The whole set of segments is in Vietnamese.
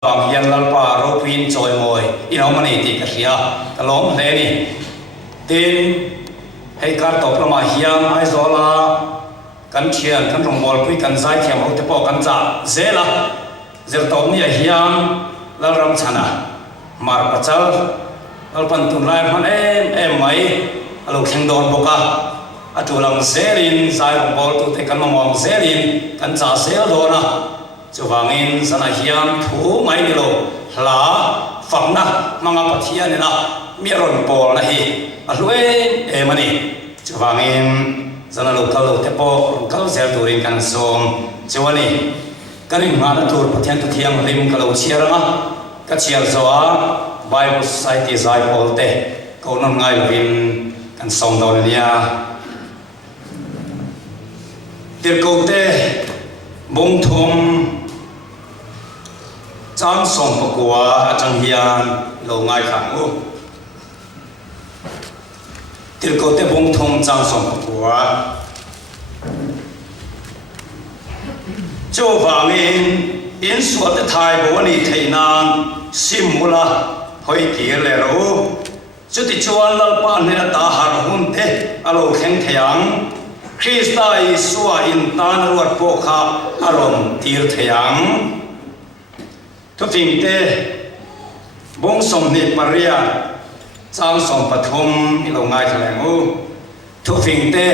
bang hian lalpa ro pin choi moi ino mani ti ka hria kalom le ni tin hei kar to plama hian ai zola kan thian kan rong bol pui kan zai thiam ho te po kan cha zela zel to ni a hian lal ram chana mar pachal lal pan tun lai man em mai alo theng don boka atulang zelin zai rong bol tu te kan mong zelin kan cha zel dona chuwangin sana hiam thu mai ni lo hla fakna manga pathia ni na miron pol na hi alue emani chuwangin sana lo kalo te po kal zel turin kan som chuwani kanin ma na tur pathian tu thiam lim kalo chiaranga ka chiar zoa Bible Society zai pol te ko non ngai lovin kan som don nia tir ko te bông thum trang song bậc quả trang hiền lâu ngày khẳng u tiêu cầu te bông thum trang song bậc quả châu vàng in suốt te thái bộ ni thầy nan sim mula hoi kia lệ ro chút thì chuan lal pa ne ta har hun te alo khen thayang Krista Isua in tan ruột po kha arom tir thayang thu phình te bông som ni Maria trang som pathum ilo ngai thaleng u thu phình te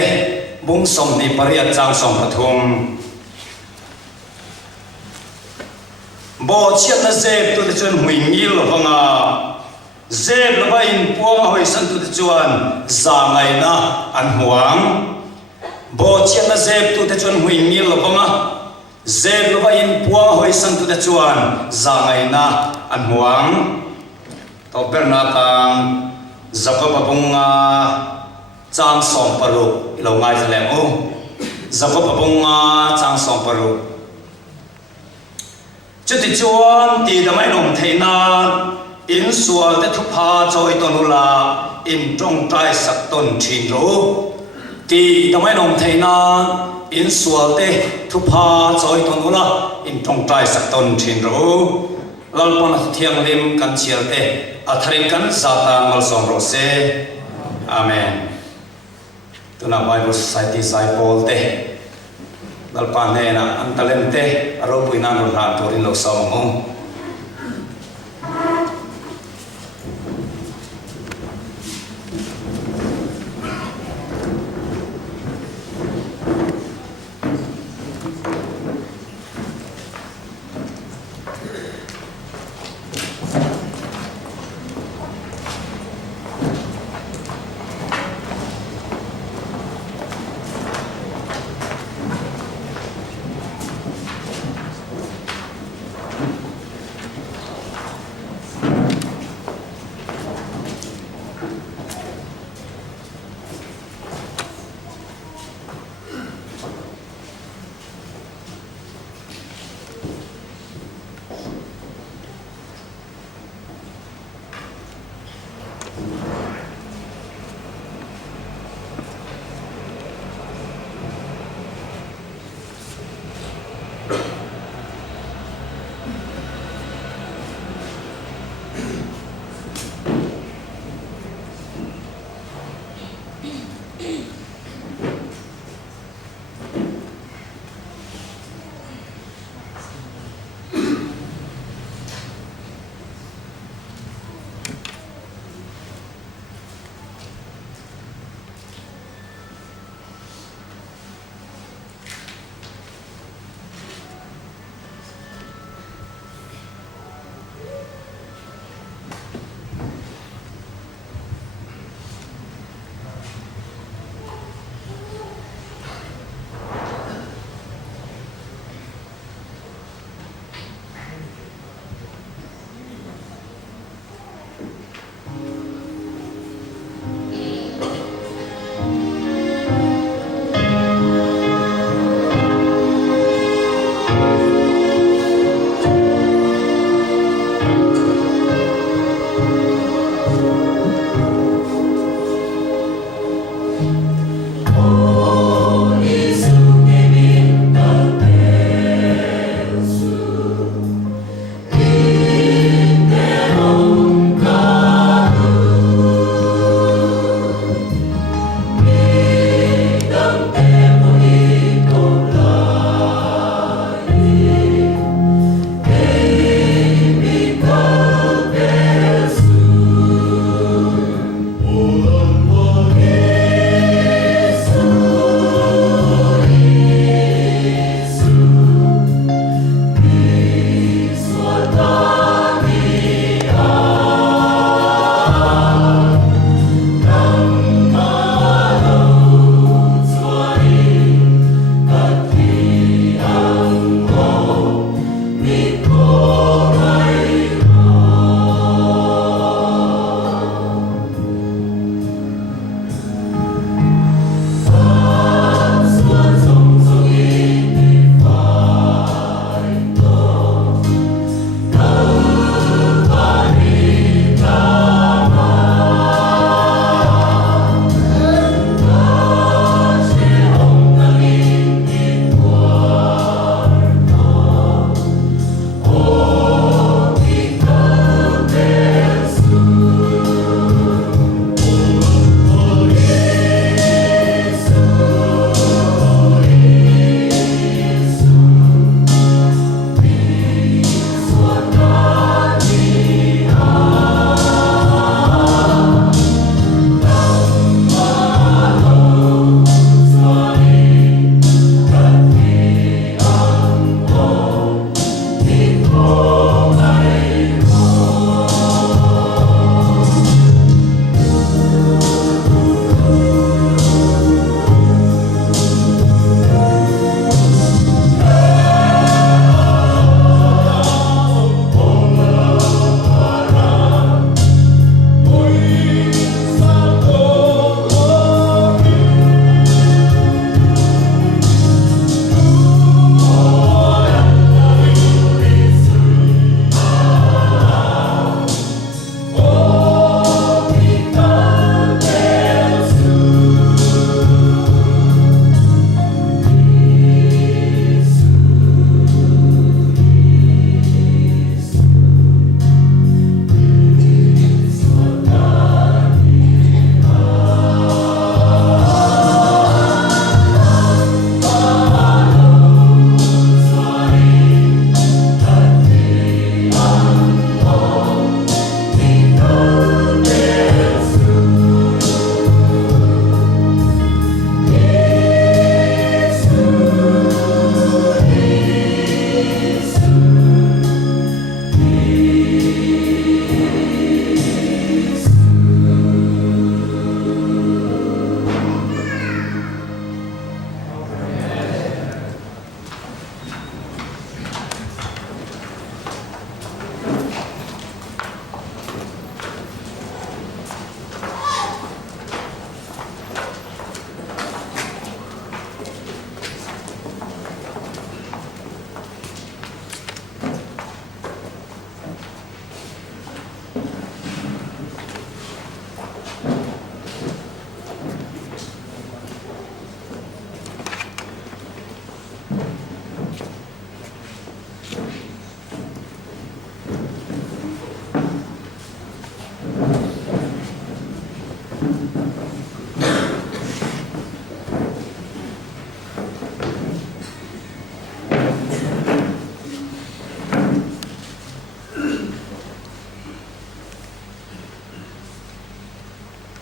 bông som ni Maria trang som pathum bo chiat na zeb tu te chun hui ngil wanga zeb lova in puang hoi san tu te chuan za ngai na an huang bo chiat na zeb tu te chuan hui ngil wanga zeb lova in puang hoi san tu te chuan za ngai na an huang to berna tang zakapa bunga chang som paru ilo ngai thlem u zakapa bunga chang som paru chút thì chuan ti damai nong theina in sual te thu pha choi tonula in trong trai sak ton thin ro ti damai nong theina in sual te thu pha choi tonula in trong trai sak ton thin ro lalpon thiang lim kan chial te atharin kan zata mal som ro se amen tuna Bible Society sai pol te lalpan ne na antalente aro puina no na torin lo som mo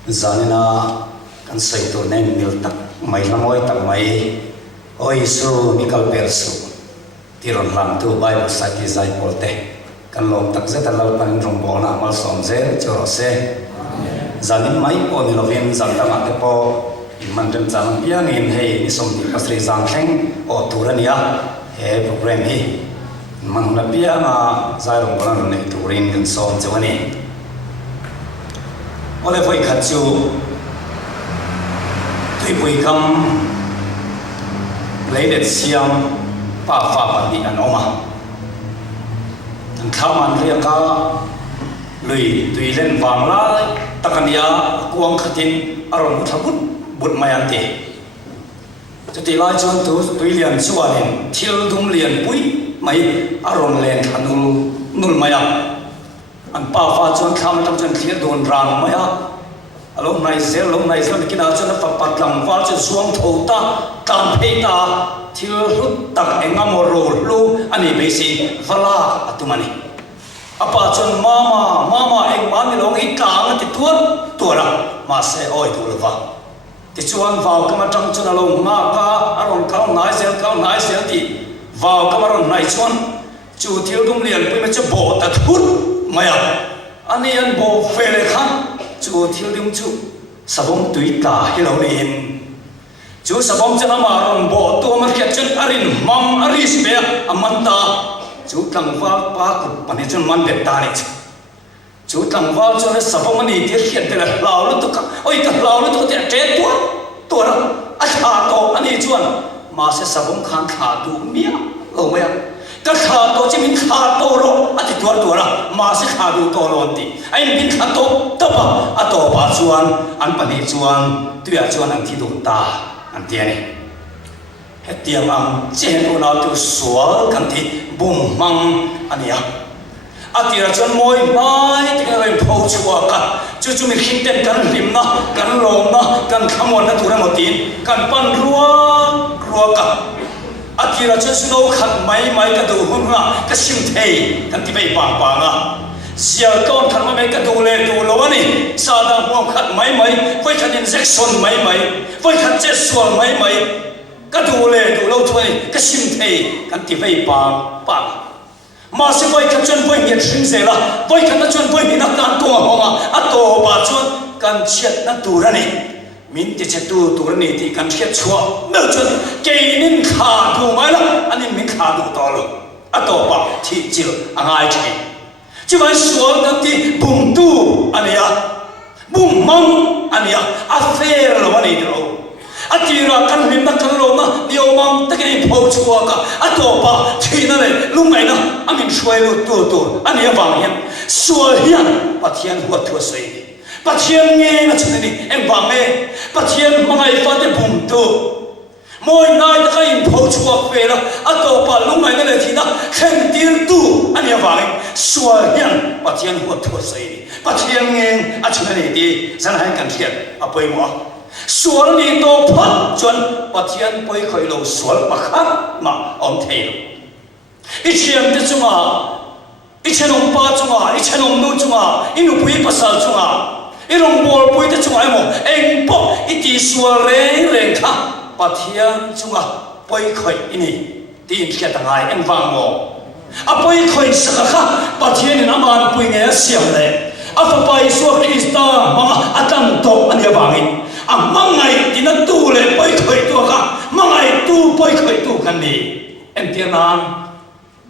zanina kan sei to nen mil tak mai lamoi tak mai oi su nikal persu tiron ram tu bible saki zai polte kan long tak zeta lal pan rong bona mal som ze choro se zanin mai po ni lovin zan ta ma te po man dem zan piang in hei ni som ti pasri zang theng o turania he program hi man la pia ma zai rong bona ne turin kan som chawani ole voi khachu tui pui kam lấy được xiêm pa pha bản địa anh oma thằng khám ăn riêng cả lùi tùy lên vàng lá takania kuang khatin aron thabut bút mai anh ti cho tí lai chọn tùy liền xua liền thiêu dum liền bụi mai aron lên hanul nul mai anh pa pha chọn khám tam chọn thiệt đồn rang mai lúc này giờ cái nào cho nó phát làm vào cho xuống thầu ta tam phe ta thiếu hút tắc anh ngắm mồ lu anh ấy bây giờ vala atu mani apa chọn mama anh bán đi long ít càng thì tuột ra mà sẽ oi tuột vào thì chọn vào cái mà trong cho nó long mà ka aron cao nái xel thì vào cái mà aron này chọn chủ thiếu đúng liền bây giờ bộ ta hút mày anh ấy anh bộ về lại khăn chú thiếu điểm chú sabong tùy ta hello liền chú sabong chân mà rong bộ tu mà kia chân arin mam aris be amanta chú tang va pa ku pani chân man bet ta ni chú tang va chân sabong mani tiệt khiết te la lao lu tu ka oi ka lao lu tu te tre tu ra a tha to ani chuan ma se sabong khan tha tu mia lo maya cái khá to chỉ mình khá to rồi, anh thì tuột ra, mà sẽ khá đủ to rồi đi, anh mình khá to, tập à to ba chuan, anh bận đi chuan, tuy à chuan anh thi đủ ta, anh tiền này, hết tiền anh trên ô nào tu sửa cái thì bùng măng anh nhá, à tiền chuan môi mai thì cái này phô chua cả, chú mình khinh tên cái lim na, cái lồng na, cái khăm mòn na tu ra một tí, cái pan rua cả. Akira chân snow khát mấy cái đồ hung ha cái sim thề cái tí bay bàng à giờ con khát mấy cái đồ lê đồ lâu anh sa đam huang khát mấy với khát injection mấy với khát Jesuan mấy cái đồ lê đồ lâu thôi cái sim thề cái tí bay bàng mà sẽ với khát chân với nhiệt sinh dễ là với khát chân với nhiệt năng tua hông à tổ bà chân cái chết nó tù ra này mình thì sẽ tu ra này thì cần thiết chua nếu chân cái nên khá đủ mấy lắm anh em mình khá đủ to rồi tổ bảo thì chịu anh ai chứ chứ phải xuống cái thì bùng tu anh ấy bùng mong anh ấy phê rồi anh ấy rồi thì ra căn mình đặt căn lồng điều mong tất cái phô chua cả tổ bảo thì nó này lúc này nó anh mình xoay luôn tu anh ấy vàng hiền xoay hiền và thiên hoạt thua xoay bắt thiên nghe là chuyện này em vàng nghe bắt thiên mà ngày phát để bùng tu mỗi ngày ta cái phô chua về là tổ bảo lúc này nó thì nó khen tiếng tu anh em vàng xoay hiền bắt thiên hoạt thua xoay bắt thiên nghe chuyện này đi dân hay cần thiệt bây giờ sual ni to phat chuan pathian poi khoi lo sual pakhat ma om thei ichiam te chunga ichenong pa chunga ichenong nu chunga inu pui pasal chunga irong bol pui te chunga emo eng po iti sual re kha pathian chunga poi khoi ini tin khia tangai eng wang mo a poi khoi saka kha pathian in aman pui nge siam le afa pai so Krista ma atang to ania wangin mangai di na tu le poi khoi tu ka mangai tu poi khoi tu kan ni em tian nan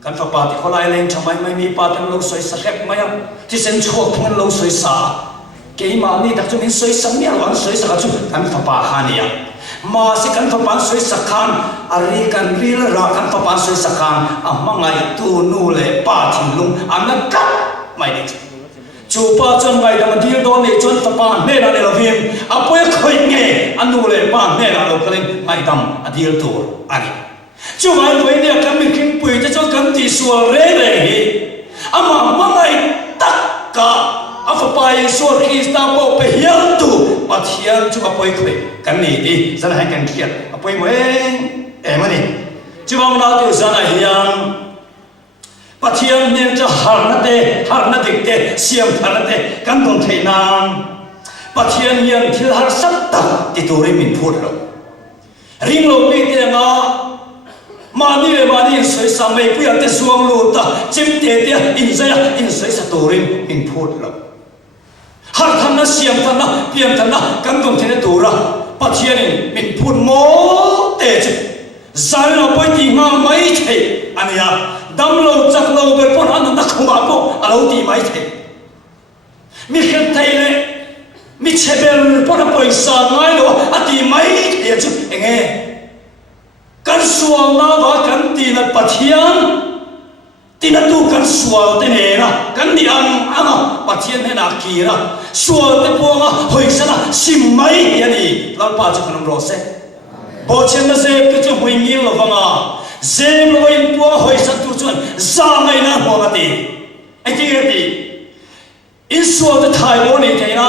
kan fa pa ti kholai leng chamai mai mi pa tan lo soi sa khep mai ti sen chok thon lo soi sa ke ma ni tak chu min soi sa mi wan soi sa ka chu kan fa pa kha ni ya ma se kan fa pa soi sa khan ari kan ril ra kan fa pa soi sa khan mangai tu nu le pa thin lung an ka mai ni chú ba chân ngày đó mà đi đó để chân tập ba nè là để làm phim à bây khơi nghe anh nuôi lại ba nè là làm cái ngày đầm à đi đó anh chú mai với nè cái mình kinh bùi cho chân cái gì xua rễ à mà ngày tất cả à phải bài xua khi ta bảo phải hiểu tu và thiền chú à bây khơi cái này đi rất là hay cần thiền à bây mới em anh chú mong nào tiêu ra này hiền pathian nên cho har na te dik te siam thar na te kan don thei nan pathian hian thil har sak tak ti turin min phut lo ring lo mi te nga mani soi samai puya te suang lu ta chim te in soi sa turin min phut lo har than na siam than na piam than na kan dum thene tura pathian min phut mo te chi zai lo poi ti ma mai the ania dam lo chak lo be pon an na khunga po alo ti mai the mi khet thai le mi chebel pon poi sa ngai lo ati mai the chu enge kan sual na wa kan ti na pathian tina tu kan sual te ne na kan di ang pathian ne na ki na sual te po nga hoi sa na sim mai yani lam pa chu kan ro se bo chen na se ke chu hui ngi lo wa nga zem lo in po hoi sa tu chuan za ngai na ho ma ti ai ti ge ti in sual te thai bo ni te na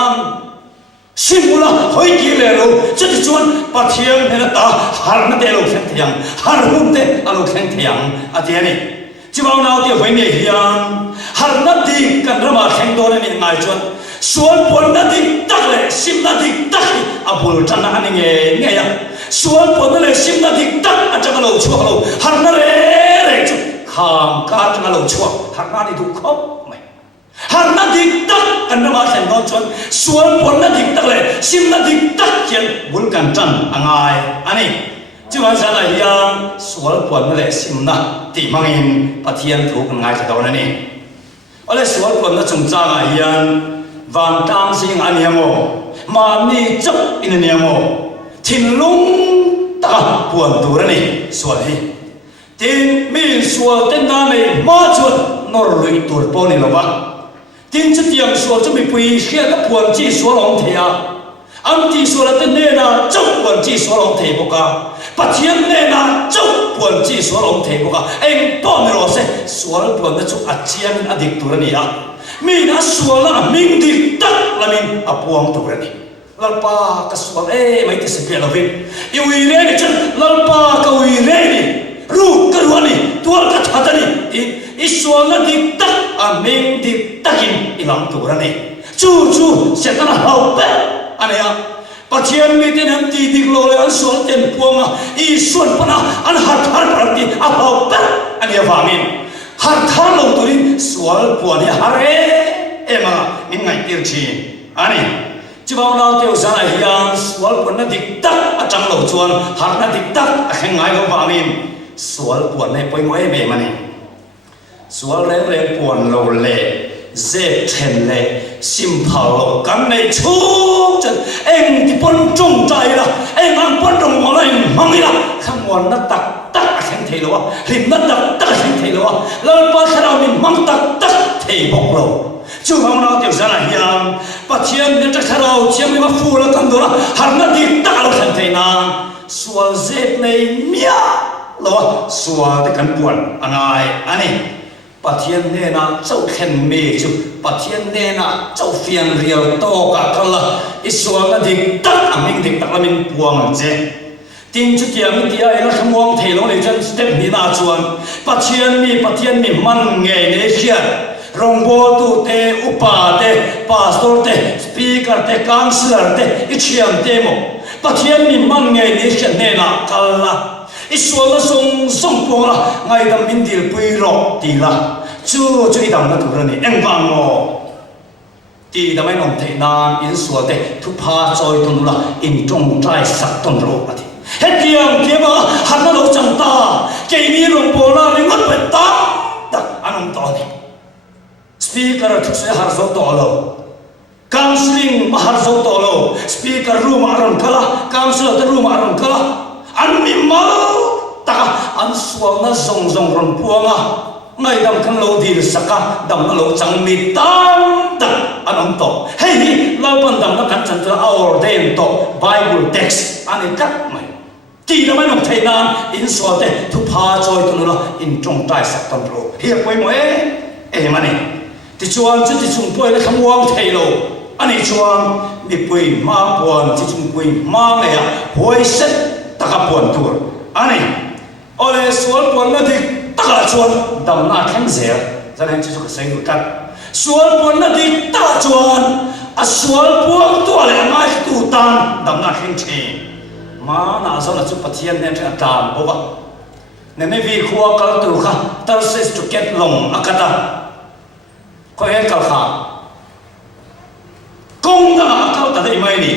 simula hoi ki le lo chu ti chuan pathian ne na ta har na te lo khen thiang har hum te alo khen thiang ati ani chibao nào tiêu với nghề hiền hẳn nát đi cần ra mà khen đôi này ngài chuan suốt buồn nát đi tắc lệ sim nát đi tắc à buồn chân anh nghe nghe ya suốt buồn nát sim nát đi tắc à chắc là chua lâu hẳn nát lệ chút kham cá chắc là chua hẳn nát đi thu khóc mày hẳn nát đi tắc cần ra mà khen đôi chuan suốt buồn nát đi tắc lệ sim nát đi tắc chuyện buồn cần chân à ngài anh chứ mà sao lại yang sual puan lệ sim na ti mangin pathian thu kan ngai thau na ni ole sual puan na chung cha nga hian van tang sing aniamo ma ni chap in aniamo thin lung ta puan tu ra ni sual hi tin mi sual ten na nei ma chuan nor lui tur po ni lo ba tin chu tiang sual chu mi pui khia ka puan chi sual ong thia am ti sual ten ne na chau puan chi sual ong thei boka pathian ne na chau puan chi sual ong thei boka eng po ne ro se sual puan na chu achian adik tur ni a mi na sual na ming dik tak lamin apuang tur ni lalpa ka sual mai ti se pe lovin i wi re ni chen lalpa ka wi re ni ru ka ru ni tual ka thata ni i sual na dik tak a ming dik takin ilang tur ni chu se ta na hau pe ania pathian mi ten han ti dik lo le an sual ten puanga i suan pana an har ti a hau pe ania vamin har lo turin sual puan ya hare ema min ngai tir chi ani chibao na teu sana hian sual puan na dik tak a chang lo chuan har na dik tak a khen ngai lo vamin sual puan nei poi ngoi me mani sual re puan lo le dễ thèn lệ sim phao cắn này chung chân em thì pon trung trái là em ăn pon trung mà lại mang đi là không muốn nó tắc thành thế luôn hình nó tắc thành thế luôn lần ba khi nào mình mang tắc thế bộc lộ chú không nào tiểu ra là hiền và thiên đến chắc khi nào thiên mới mà phu là cầm đồ là hắn nó đi tắc là thành thế nào xua dễ này mía lo xua để cắn buồn anh ai pathian ne na chau khen me chu pathian ne na chau fian rial to ka kala isuang na dik tak aming dik tak lamin puang che tin chu tiang ti ai la khamwang thelo le jan step ni na chuan pathian mi man nge ne hian rongbo tu te upa te pastor te speaker te counselor te ichiam te mo pathian mi man nge ne hian ne na kala isuang na song po la ngai dam min dil pui ro ti la chu idam na tu ra ni eng wang mo ti da mai nom the nan in sual te thu pha choi ton la in trong trai sak ton ro ati he tiang ke ba han na lo chang ta ke ni ro po la ni ngot pe ta anom to ni speaker thu se har zo to lo counseling ma har zo to lo speaker room aron kala counselor te room aron kala an mi mal ta an sual na zong ron puanga ngai dam kan lo dir saka dam na lo chang mi tam tak anom to hei lo pan dam na kan chan ta our den to bible text ani tak mai ti da mai nom thai nan in sual te thu pha choi tu la in trong tai sak ton ro hi poi mo e mani ti chuan chu ti chung poi la kham wang thai lo ani chuan mi poi ma pon ti chung poi ma me ya hoi set taka puan tur ani ole sual puan na dik taka chuan dam na khen zer zan hen chu ka sei kat sual puan na dik ta chuan asual puang tu ale ngai tu tan dam na hin thi ma na so na chu pathian ne tha tan bowa ne me vi khuwa kal tu kha tar ses to get long akata ko he kal kha kong da kal ta dei mai ni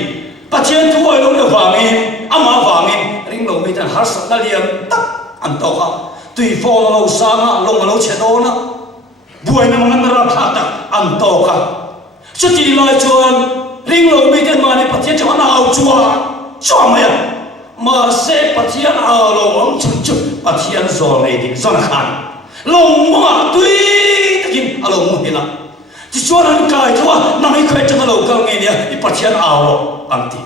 pathian tu oi lo le wangin ama wangin ring lo mi tan har sa na liam tak an to kha tui fo lo sa na long lo che do na buai na mangan ra kha ta an to kha chu ti lai chuan ring lo mi tan ma ne pathian chaw na au chua mai mà sẽ bắt thiên ao long chung chung bắt thiên rồi này thì sao là khăn long mà tuy tất nhiên ao long như thế nào chỉ cho anh cái thôi nãy mình khơi trong lâu cao nghe nè bắt thiên ao anh thì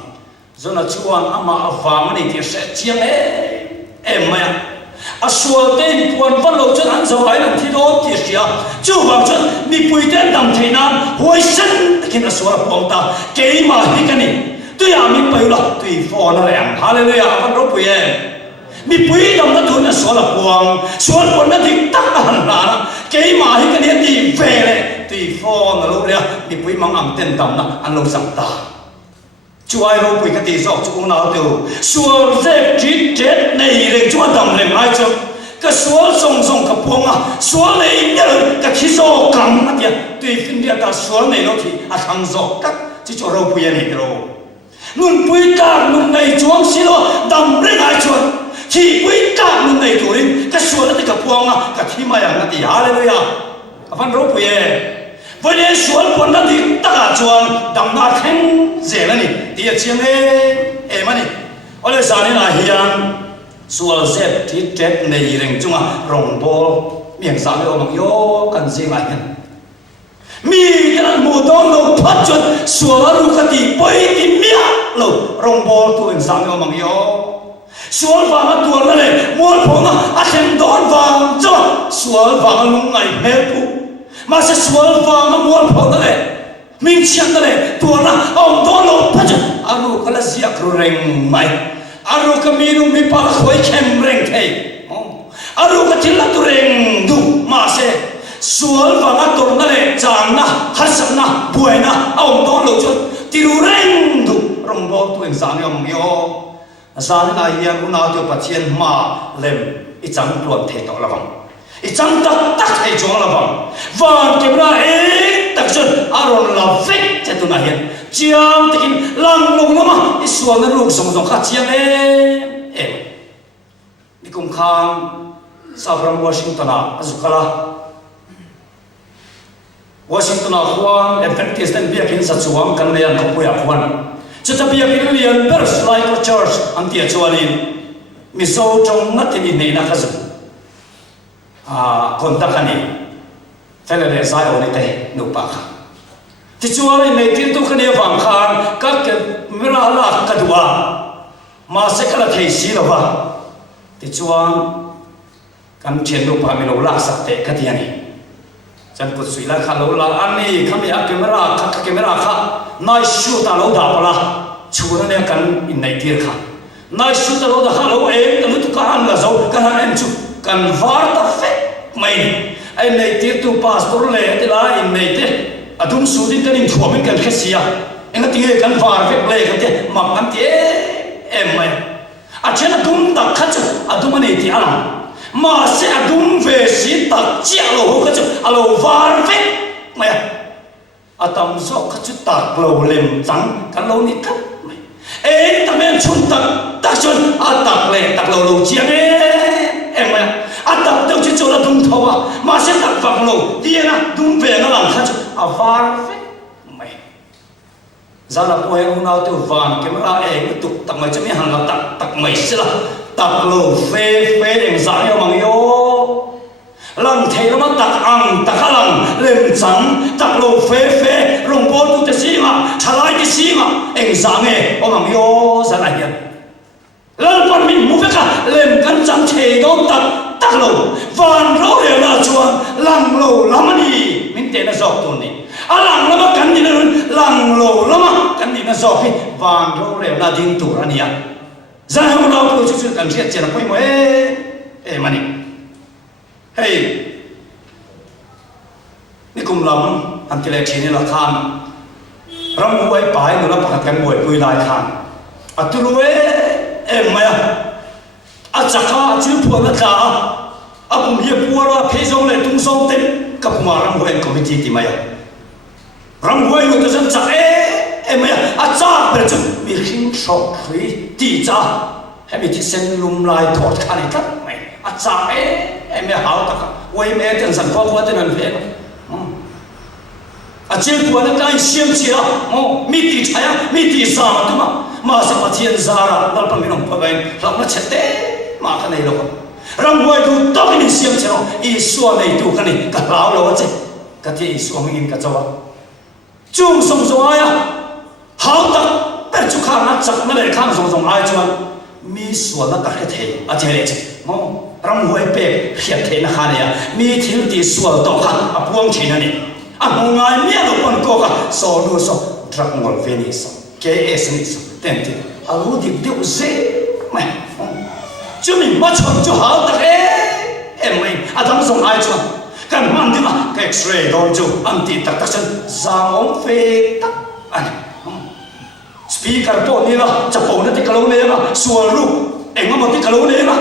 rồi là chú anh ama vàng này thì sẽ chiang em mày à xua tên quan văn lâu cho anh rồi lại làm thi đấu thì sao chú vàng cho mi bùi tên đầm thế nan hồi sinh tất nhiên là xua là quăng ta cái mà đi cái này tôi mình phải là tùy phò nó làm hallelujah văn rốt bùi mi bùi đồng nó thôi là số là quăng nó thì tắc hẳn là cái mà cái này thì về này tùy phò nó lúc đấy mi bùi mang âm tên tầm nó ăn lâu sẵn ta chú ai rốt bùi cái tí dọc chú nào tiêu số dẹp trí chết này để chú tầm lên ai chứ cái số song cái buông số này nhớ cái khí số cắm nó thì tùy phiên địa cái số này nó thì thằng số cắt chỉ cho rốt bùi này rồi nun bui cả nun này chuang xí lo đầm lên ai chuan chỉ bui cả nun này tuổi cái số đó thì cái buông cái khi mà yang cái hallelujah văn rốt bùi với đến số buồn đó thì tất cả chuan đầm na khen dễ là nè thì chiang em anh ở đây sao này là hiền số dẹp thì chết này rình chung rồng bò miệng sao đâu mà yo cần gì lại mi cái mùa đông nó phát chuẩn xóa lu cái tí bơi tí miếng lo rong bò tu sang nhau mang yo xóa vàng tuần đó này muốn phong xem đón vàng cho xóa vàng lúc ngày mẹ phụ mà sẽ xóa vàng muốn phong đó này mình chẳng đó này tuần ông đón nó phát chuẩn aru cái là gì aru reng mai aru cái minu mi pa khoi kem reng thế aru cái thil là tu reng du mà sẽ sual vanga tor na le chang na hasan na buai na ông đó lo chut tiru reng du rong bo tu en sang yom yo san na hian una tu pathian ma lem I chang tuan the to lawang I chang tak thei chong lawang van kemra tak chun aron la vek che tu na hian chiang takin lang long lama I sual na luk song kha chiang ni kum khang Savram Washington azukala Washington Juan Adventist and biakin sa chuang kan lian ko puya Juan chuta biakin lian First Life Church antia chuanin miso trong natin ni na kazu kontakani felele sai oni te nupa ti chuanin nei tin tu khani wang khan ka ke mira la kadwa ma se kala thei si lo ba ti chuan kan chen nupa mi lo la sak te ka tiani chân cột suy là khá lâu là anh ấy không biết camera khác nói shoot ta lâu đã pala chú nó nên cần in này tiền khác nói shoot ta lâu đã khá lâu em tụi nó ăn là dâu cái hàng em chú cần var ta phết mày anh này tiền tu pastor lệ thì là in này thế à đúng số tiền cái này thua mình cần cái gì à anh cái tiền cần var phết lệ cái thế mà ăn tiền em mày à trên là đúng đặc khách à đúng này thì ăn mà sẽ đúng về sĩ đặc chia lỗ cái chút alo van vết mày tâm số cái chút đặc lỗ lem trắng cái lỗ nít thấp mày ê ta men chun đặc chun đặc lệ đặc lỗ lỗ chia em mày đặc đâu chỉ cho là đúng thầu mà sẽ đặc vàng lỗ tiền đúng về nó làm cái chút van vết mày ra là quay ông nào từ vàng cái mà em tục tặng mày cho mấy hàng là tặng mày sẽ là tạc lô phê em sáng nhau bằng yo lần thấy nó mà tạc ăn tạc lần lên trắng tạc lô phê rồng bò tu te xí mà trả lại te xí mà em sáng nghe ông bằng yo sao lại vậy lần còn mình mua cả lên cắn trắng chế đó tạc lô van rô đều là chuan lăng lô lắm đi mình tên là giọt tuần đi lăng lắm cắn đi nó lăng lô lắm cắn đi nó giọt khi van rô đều là din tu ra nia ra hôm nào tôi chú cần thiết chỉ là quay mới mà nè hey đi cùng lắm anh kia chỉ là khan ram huai pai no la pakhat kan moi pui lai khan atulue em maya achaka chu phuana ka apum hi puara phezong le tung song ten kapuma ram huai committee ti maya ram huai no ta chak em maya acha per chu mi hing shok ri ti cha hemi ti sen lum lai thot khani tak mai acha em maya hau ta wai me ten san ko ten an ve achil puana kai siam chia mi ti chaya mi ti sa ma se pathian zara dal pa minong pa bain ram na chete ma ka nei lo ram boy tu to ni siam chero I suwa nei tu ka ni ka lao lo che ka ti suwa mingin ka chawa chung song song aya hau ta per chu kha na chak na le khang song song ai chuan mi suwa na ka the a che le che ram boy pe hiat the na kha ne ya mi thil ti suwa to kha a puang thi na ni ang ngai mi lo pon ko ka so no so trak ngol veni so ke es ni so ten ti alu di de se mai chu mi ma chon chu hao ta em mai adam song ai chu kan man di ma ka x-ray don chu am ti tak tak chen za ong fe tak an speaker po ni la cha po na ti ka lo le na sual ru eng ma ti ka lo le na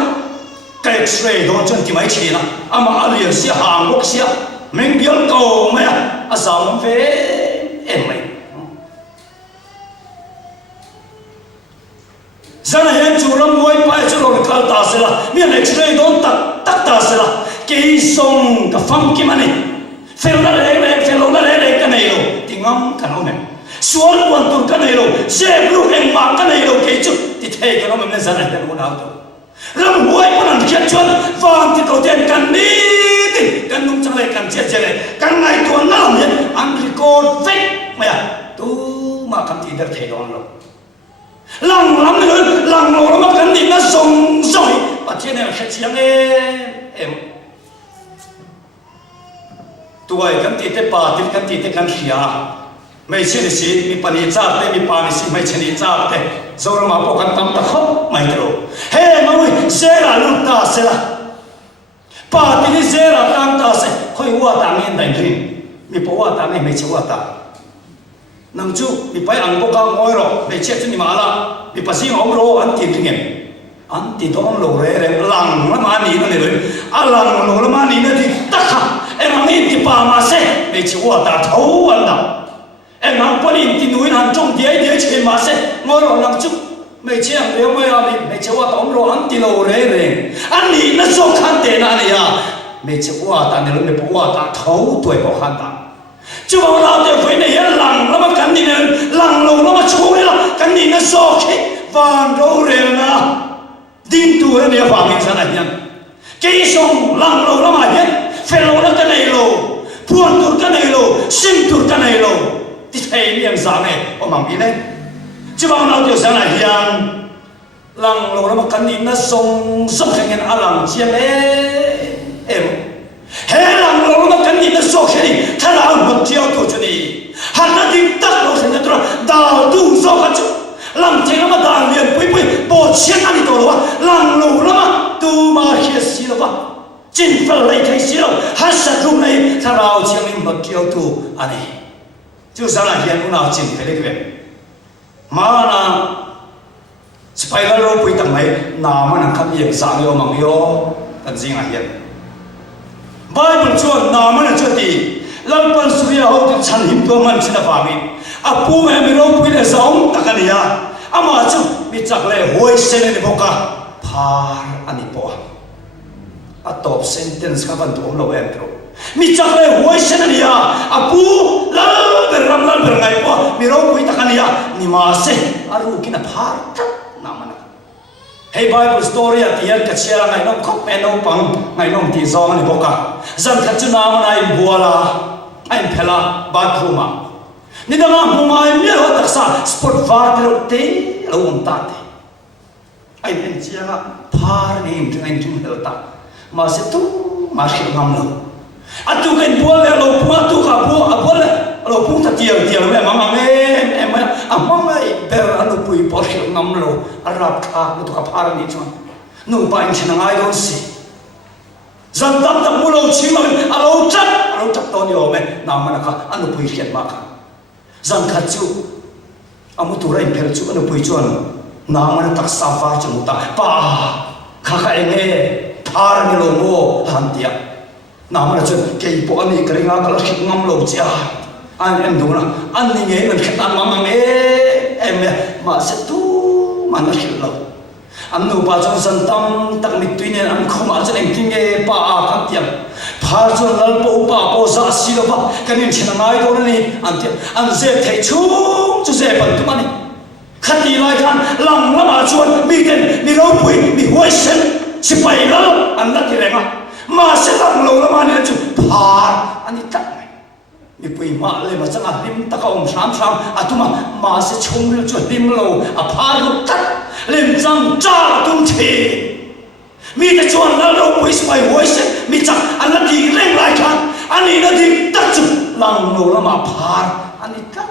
ka x-ray don chen ti mai chi na ama alien sia hang bok sia mình biết cầu mẹ à sống về em mày giờ này em chủ lâm muối phải chủ động khai ta sẽ là miền này chơi đón tắc ta sẽ là cái sông cái phong kim anh phèo la lệ cái này rồi thì ngắm cái nó mẹ suốt quan tuần cái này rồi dễ lúc em mặc cái này rồi cái chút thì thấy cái nó mẹ giờ này em muốn nào thôi lâm muối muốn ăn chết chuột vàng thì đầu tiên cần đi kan nung chang le kan che che le kan ngai tuan na lam yen an record fake maya tu ma kam ti der the don lo lang lam le lang lo ma kan ni na song soi pa che ne kha chiang em tu ai kan ti te pa ti kan ti te kan khia mai che si mi pa ni cha te mi pa ni si mai che ni cha te zo ma po kan tam ta khop mai tro he ma wi se la lu ta se la pa ti ni zera tang ta se khoi wa ta ngen dai drin mi po wa ta me che wa ta nang chu mi pai ang ko ka ngoi ro me che chu ni ma la mi pa si ngom ro an ti ringen an ti don lo re lang la ma ni na le alang lo la ma ni na ti ta kha e ma ni ti pa ma se me che wa ta thau an da e ma pa ni ti nui han trong die che ma se ngoi ro nang chu mấy chị em đều mới à mấy chị qua tóm rồi ăn tiêu rồi ăn đi nó số khăn tiền à này à mấy chị qua ta này mấy qua ta thấu tuổi bỏ khăn ta chứ bao lâu thì phải này lằng nó mà cắn đi này lằng lùng nó mà chui là cắn đi nó số cái vàng đâu rồi nè tin tuổi này vàng như thế này nhá cái sông lằng lùng nó mà hết phải lùng nó cái này rồi buồn tuổi cái này rồi sinh tuổi cái này rồi thì thấy miệng sáng này ông mang đi lên chứ bao lâu thì sáng này hiền lăng lô nó mà cắn đi nó sông sốc thành nhân alang chiêm em hè lăng lô nó mà cắn đi nó sốc cái đi thà là một chiều tổ cho đi hắn nó đi tắt nó thành ra đào tu sốc hết chứ lăng chế nó mà đào liền bụi bỏ chết anh đi tổ rồi lăng lô nó mà tu mà hiền xí rồi chính phải lấy cái xí rồi hắn sát lúc này thà là chiêm mình một chiều tu anh ấy chứ sáng này hiền lúc nào chính phải lấy cái mà na spider rope với tầng này nào mà nằm khắp hiện sáng yo mang yo cần gì ngài hiện Bible chuan nào mà nó chưa thì lần pan suria hậu thì chân hiểm cơ man xin phàm đi à pu em rope với để sống tất cả này à mà chứ bị chắc lệ hoi sen này boka par ani po à top sentence các bạn tụm lâu em rồi mi chắc lệ hoi sen này à pu lal ber ngai po mi rope với tất cả này à ni mà se aru kina par hey Bible story at the end kachira ngai no khop e no pang ngai no ti zong ni boka zan khachuna ma nai buala ai phela bathroom a ni dama humai mi ro taksa sport var te lo ta te ai nen chia par ni ngai tu helta ma se tu ma shi ngam lo atu kan buala lo pu tu ka bu buala lo pu ta tiang me mama me em mama ber anu pui por shi ngam lo arab kha tu ka par ni chuan nu pa in china ngai don si zan tam mu lo chi ma alo chap to ni o me na ma na kha anu pui hian ma kha rằng khát chú amu tu ra impel chú anu pui chuan na mana tak safa chu ta pa kha kha enge thar ni lo mo han tia na mana chu ke po ani kringa kala khit ngam lo cha an em du na an ni nge man khit an ma nge em ma se tu man khit lo an nu pa chu san tam tak mi tuinen an khoma chen eng tinge pa a kan tiam phar chu lal po pa po sa si lo pa kanin china ngai do ni an tia an ze thei chu chu ze pan tu mani khát đi lại khan lòng lắm mà chuồn mi tiền mi lâu bụi mi huay sen chỉ phải lắm anh lắc cái này mà sẽ lòng lâu lắm anh chú phá anh đi tắt mi bụi mà lên mà chắc là lim ta không sám à tu mà sẽ冲lên chuồn lim lâu à phá lúc tắt lên răng cha tung thì mi ta chuồn là lâu bụi phải huay sen mi chắc anh lắc đi lên lại khan anh đi nó đi tắt chú lòng lâu lắm mà phá anh đi tắt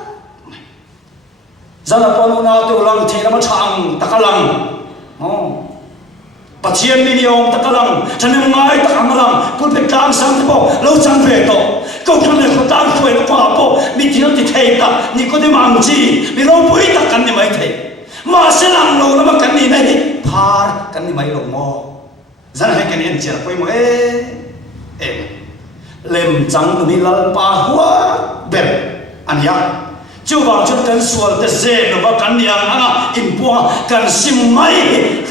zala ponu na tu lang thina ma thang takalang pathian mi niom takalang thanem ngai takamalang pulpe tang sang po lo chang ve to ko kham le ko tang khoi no pa po mi thil ti thei ta ni ko de mang chi mi lo pui ta kan ni mai thei ma se lang lo na ma kan ni nei phar kan ni mai lo mo zan hai kan en cher poi mo lem chang ni lal pa hua ber an ya chú bảo cho cần xuân để dễ nó vào cắn niang à im bua cần sim mai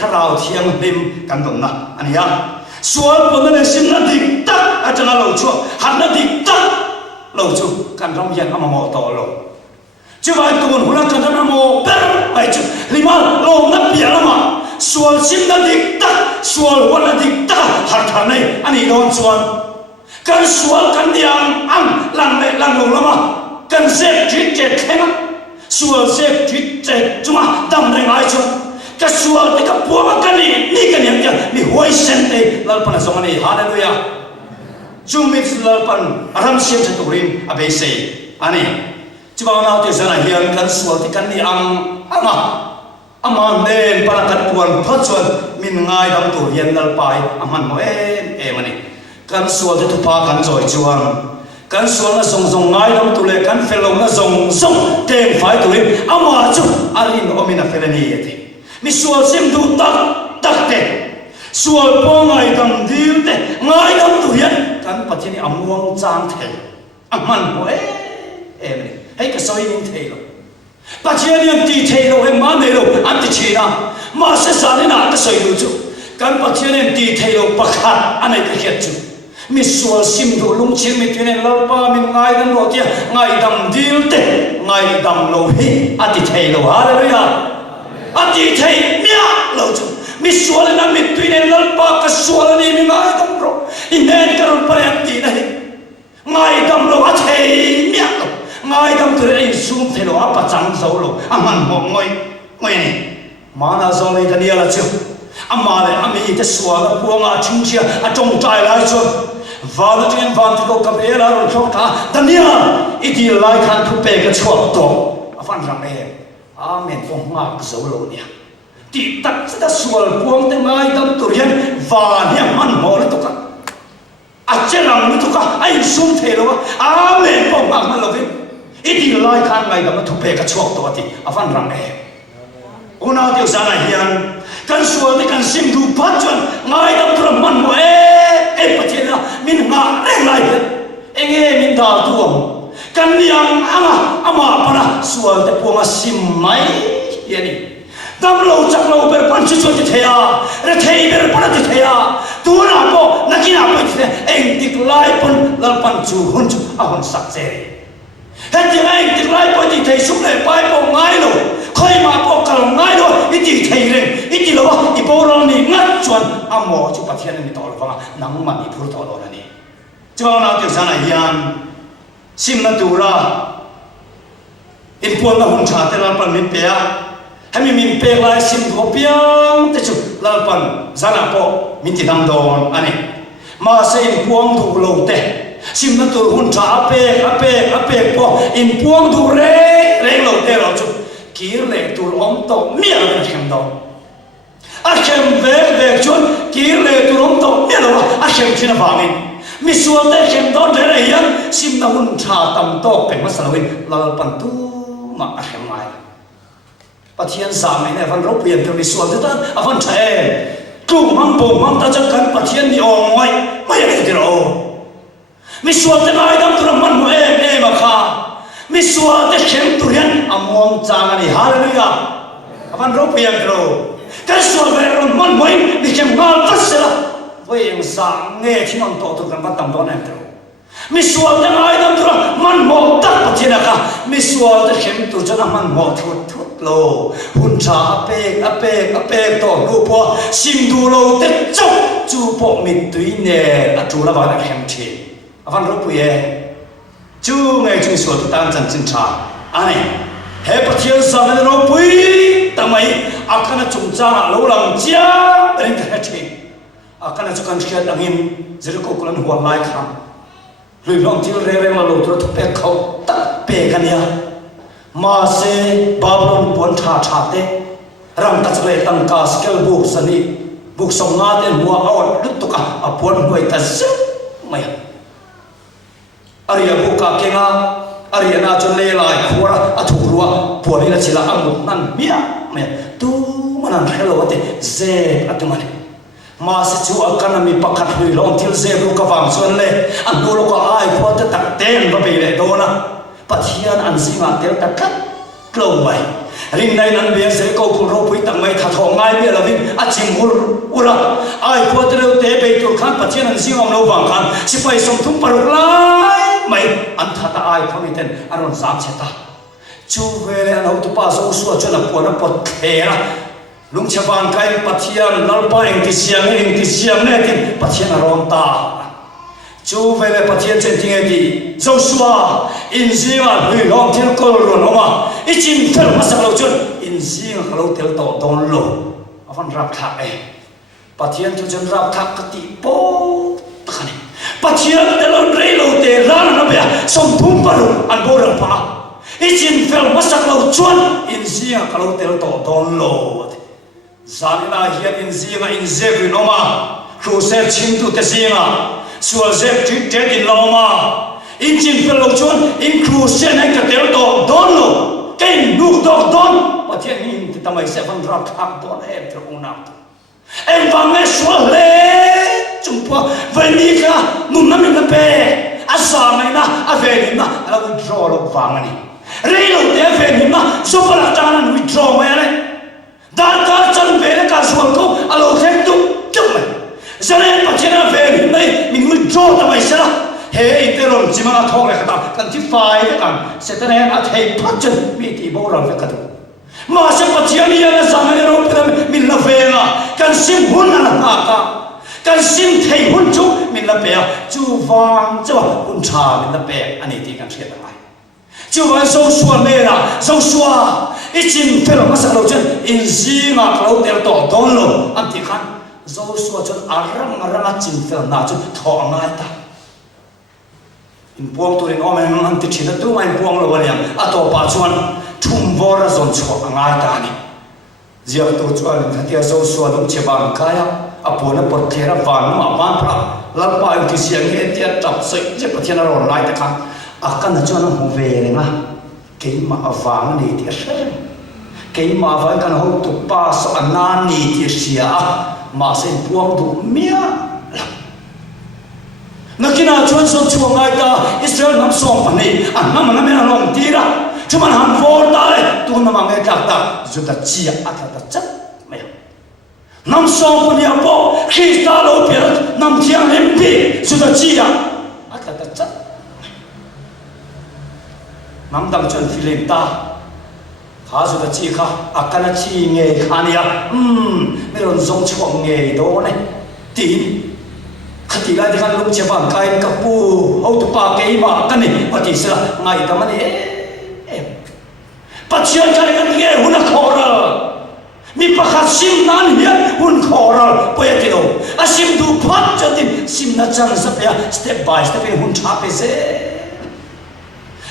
thảo thiêng lim cần đồng na anh ya xuân bữa nay sim nó đi tắt ở trong lầu chùa hạt nó đi tắt lầu chùa cần rong yên ama mò to lầu chú bảo tuần hula cần rong mò ber ai chú lima lầu nó bia lắm mà xuân sim nó đi tắt xuânวันnó đi tắt hạt thà này anh đi đón xuân cần xuân cần niang ăn lăng lầu lắm mà cần xếp thuyết chết thế mà xuân xếp thuyết chết chúng ta đâm lên ai chứ cái xuân thì cái bùa mà cái này cái này cái mi huay sen đây là phần sống này hallelujah chúng mình là phần aram xếp cho tụi mình à bây giờ anh ấy chứ bao nào thì sao này hiện cái xuân thì cái này ama nên para cái buồn phát xuân mình ngay đâm tụi hiện là bài aman mà em anh ấy cái xuân thì tụi pa cái rồi chuan kan sual na song ngai dom tu le kan felong na song tem fai tu le ama chu alin omina felani yete mi sual sim du tak te sual po ngai dam dil te ngai dam tu hian kan pathiani amuang chang the aman po em hei ka soi ning the lo pathiani ti the lo he ma ne lo an ti china ma se sa ne na ka soi lu chu kan pathiani ti the lo pakhat anai ka hiat chu mi sual sim do lung chim mi tinen lo pa min ngai dan ro tia ngai dam dil te ngai dam lo hi ati thei lo hallelujah ati thei mia lo chu mi sual na mi tinen lo pa ka sual ni mi ngai dam ro inen ka ro pa ti na ngai dam lo a thei mia lo ngai dam tu ai sum thei lo a pa chang zo lo aman mo ngoi ni mana zo le dania la chu ama le ami te sual a puanga chingchia a tong tai lai chu Valentine Vantiko Gabriela rồi chốt cả Dania ít lại khăn thu bè cái chốt tổ Phan rằng này Amen phong ngạc dấu lộ nè Thì tắc sẽ đã xuân buông tới ngay tâm tổ nhân Và nè măn mô lên tổ cả chế lòng lên tổ cả anh xuống thế đâu Amen phong ngạc măn lộ viên ít lại khăn ngay tâm thu bè cái chốt tổ thì Phan rằng này Una tiêu xa này hiền Kan xuân thì kan sim thu phát chuẩn Ngay tâm tổ măn mô em bắt là mình ngã lên lại anh em mình đào tuồng căn niang ama para sual te puanga sim mai yani dam lo chak lo ber pan chu chu te ya re thei ber pan te ya tu na po nakina po te eng tik lai pon la pan chu hun chu a hon sak che he ti eng tik lai po ti thei suk le pai po ngai lo khoi ma po kal ngai lo i ti thei re i ti lo i po ro ni ngat chuan amo chu pathian ni to lo nang man i phur to lo ni cho na tiêu sana hian sim na tura in puan na hun cha te la pan min pe a hami min pe lai sim tho piang te chu la pan zana po min ti dam don ani ma se in puang du lo te sim na tur hun cha ape po in puang du re lo te lo chu kir le tur om to mi a khem do a khem ve chun kir le tur om to mi lo a khem china bangin mi sual te khem do re hian sim na hun cha tam to pe ma salawin lal pan tu mà em mai bắt thiên giảm này văn rốt biển từ Israel tới ta văn trẻ cùng mang bồ mang ta chắc chắn bắt thiên đi ôm ngoài mày cái gì đâu Israel tới ai đâm tụi mình mua em mà khá Israel tới khem tụi anh among chang anh hallelujah văn rốt biển rồi cái Israel về rồi mình mới đi khem ngal tất sẽ là với em sáng nghe khi non tổ tụi mình bắt tầm đó này rồi Israel tới ai đâm tụi mình mua tất bắt thiên cả Israel tới khem tụi chúng mình mua thốt lo hun cha apek to lu po sim du lo te chok chu po mit tui ne a chu la ba na khem thi avan ro pu ye chu ngai chu so tan chan chin cha ani he pathian sa na ro pui tamai akana chung cha lo lam chia ring ka thi akana chu kan khiat angin zero ko kulan huwa lai kham lui long til re ma lo tro pe khau ta pe kan ya mà se Babylon buồn thà te ram ta chale tang ka skill book sani book som nga te mua out lut to ka apon hoi ta zip mai aria book ka kenga aria na chon le lai khora athu ruwa poli la chila ang nan bia mai tu manan hello te ze atumani mà se chu akana mi pakhat hui long til ze ru ka wang chon le an do lo ka ai kho te tak ten ba be le do na pathian an singa tel ta kat klong mai rin nai nan be se ko ku ro pui tang mai tha thong ngai be la vin a chim hur ura ai ko te te be tur khan pathian an singa lo wang khan sipai som thum paruk lai mai an tha ta ai ko mi ten aron sam cheta chu ve le an auto pa so so chana ko na pot khera lung chawan kai pathian nalpa eng ti siang ne tin pathian aron ta chú về lại phát triển trên thiên địa Joshua in riêng người long thiên cơ rồi nó mà ít chim theo mà sao lâu chút in riêng lâu theo tổ đón lồ ở phần rap thạc ấy phát triển cho chân rap thạc cái tí bố tất cả này phát triển để lâu rây lâu để ra nó bây giờ xong thùng bao ăn bố rập phá ít chim theo mà sao lâu chút in riêng lâu theo tổ đón lồ gian là hiện in riêng người nó mà cruise chim tu cái riêng sual zep treat dead in loma in chin fel lo chon in cruise này ka tel to don lo ken nuk to don pathian in ti tamai se van rap thak don em tro unam em va me sual le chumpa venika nun nam na pe asa mai na ave na ala withdraw lo vangani re lo te ave na so pala tanan withdraw mai ale dar dar chan ve ka sual ko alo thek tu chum mai Jadi macam về này mình withdraw ta mai sao? Hey, interon chỉ mang thong lại cái kan ti file cái kan, sẽ tên này at hey phát chân bị thì bao lần phải cái đó. Mà sẽ bắt chiang đi là sao này rồi mình là về là kan sim hun là cả, kan sim thầy hun chú mình là về, chú vang chú hun trà mình là về, anh ấy thì kan sẽ làm. Chú vang Joshua này là Joshua, ít chim phải làm sao đâu chứ? In gì mà kalau dia tổ đón lo, anh thì kan. Joshua chun arang chin fel na chun tho ngai ta in puang turin omen an ti thina tu mai puang lo waliam ato pa chuan thum bora zon chho ngai ta ni zia tu chuan khatia Joshua dum cheban kaya apona por thera van ma ban pra lan pa ti siang he tia tap sei je pathian ro lai ta khan akan chuan hu ve le nga ke ma awang ni ti sher ke ma awang kan ho tu pa so anan ni ti sia mà sẽ buông đủ mía nó khi nào chuyên sống chuồng ai ta Israel nắm sống phần này anh nắm mà nắm lòng tí ra chứ mà hắn vô ta đấy tôi nắm mà nghe cả ta rồi ta chia ác ta chất mày nắm sống phần này bộ khi ta lâu biết nắm thiang em bị rồi ta chia ác ta chất nắm đằng chân Philip ta khá rồi ta chi khá akana chi nghề khá nia mấy lần giống chuộng nghề đó này tin khát thì lại thì khăn lúc chế bằng cái cặp bu hậu tụ ba cái mà cái này và thì sao ngày ta mới em bắt chuyện cái này nghe hun khó rồi mi bắt khát sim nan hiền hun khó rồi bây giờ cái đâu à sim du phát cho tin sim na chăng step by step hun chắp về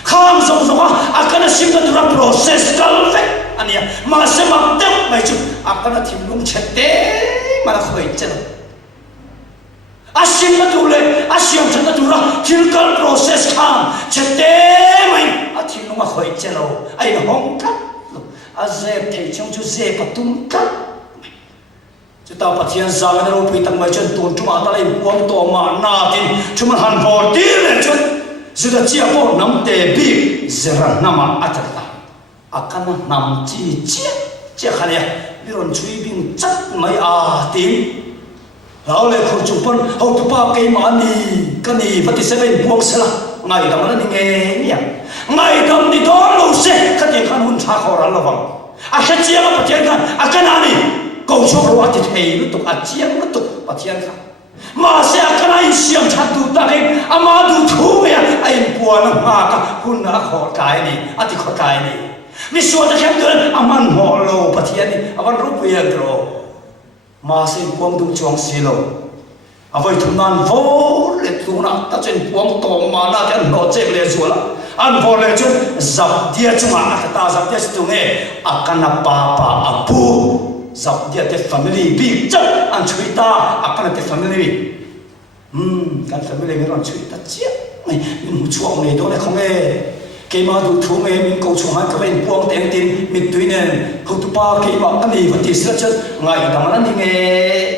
kham song song akana sim ka dura process kal ve ania ma se mak tem mai chu akana thim lung chete mala khoi chen asim ka dule asim chen ka dura thil kal process kham chete mai a thim lung khởi chế lâu ai hong cắt à dẹp thấy trong chú dẹp và tung cắt chúng ta bắt hiện ra cái đâu bị tăng mai chân tuôn chúng ta lại buông tổ mà na tin chúng ta hành vào đi lên chân chúng ta chia bỏ nắm tề bị giờ nằm ở chân ta akan nằm chi chia khai này biết rồi chui bình chất mấy tin lão lệ khổ chụp phân hậu tu ba cây mà cái này vẫn thì sẽ bị buông sẽ là ngày đó nó nghe nhỉ ngày đó thì đó lâu sẽ cái gì khăn hun cha khó là vâng cái chia nó bắt tiền cái này cầu chúc rồi thì thầy nó tục chia nó tục bắt tiền mà sẽ cái này xiêm chặt tu ta cái mà tu thu vậy anh buồn mà cái hun nó khó cái này thì khó cái này vì sao ta khen tôi aman họ lâu bắt tiền này aman rút về rồi mà xin buông tung chuông xí lâu vậy thằng nan vô lệ tu na ta trên buông tổ mà na cái nó chết lệ rồi anh vô lệ chứ dập dia chúng ta dập dia chúng nghe akan apa apu dập dia te family bi chắc anh chui ta akan te family kan family mình còn chui ta chết này mình chuông này đó này không nghe cái mà đủ thu nghe mình cầu chuông hai cái bên buông tiếng tin mình tuy nên không tu ba cái mà anh đi vẫn thì sẽ chết ngày đó mà anh nghe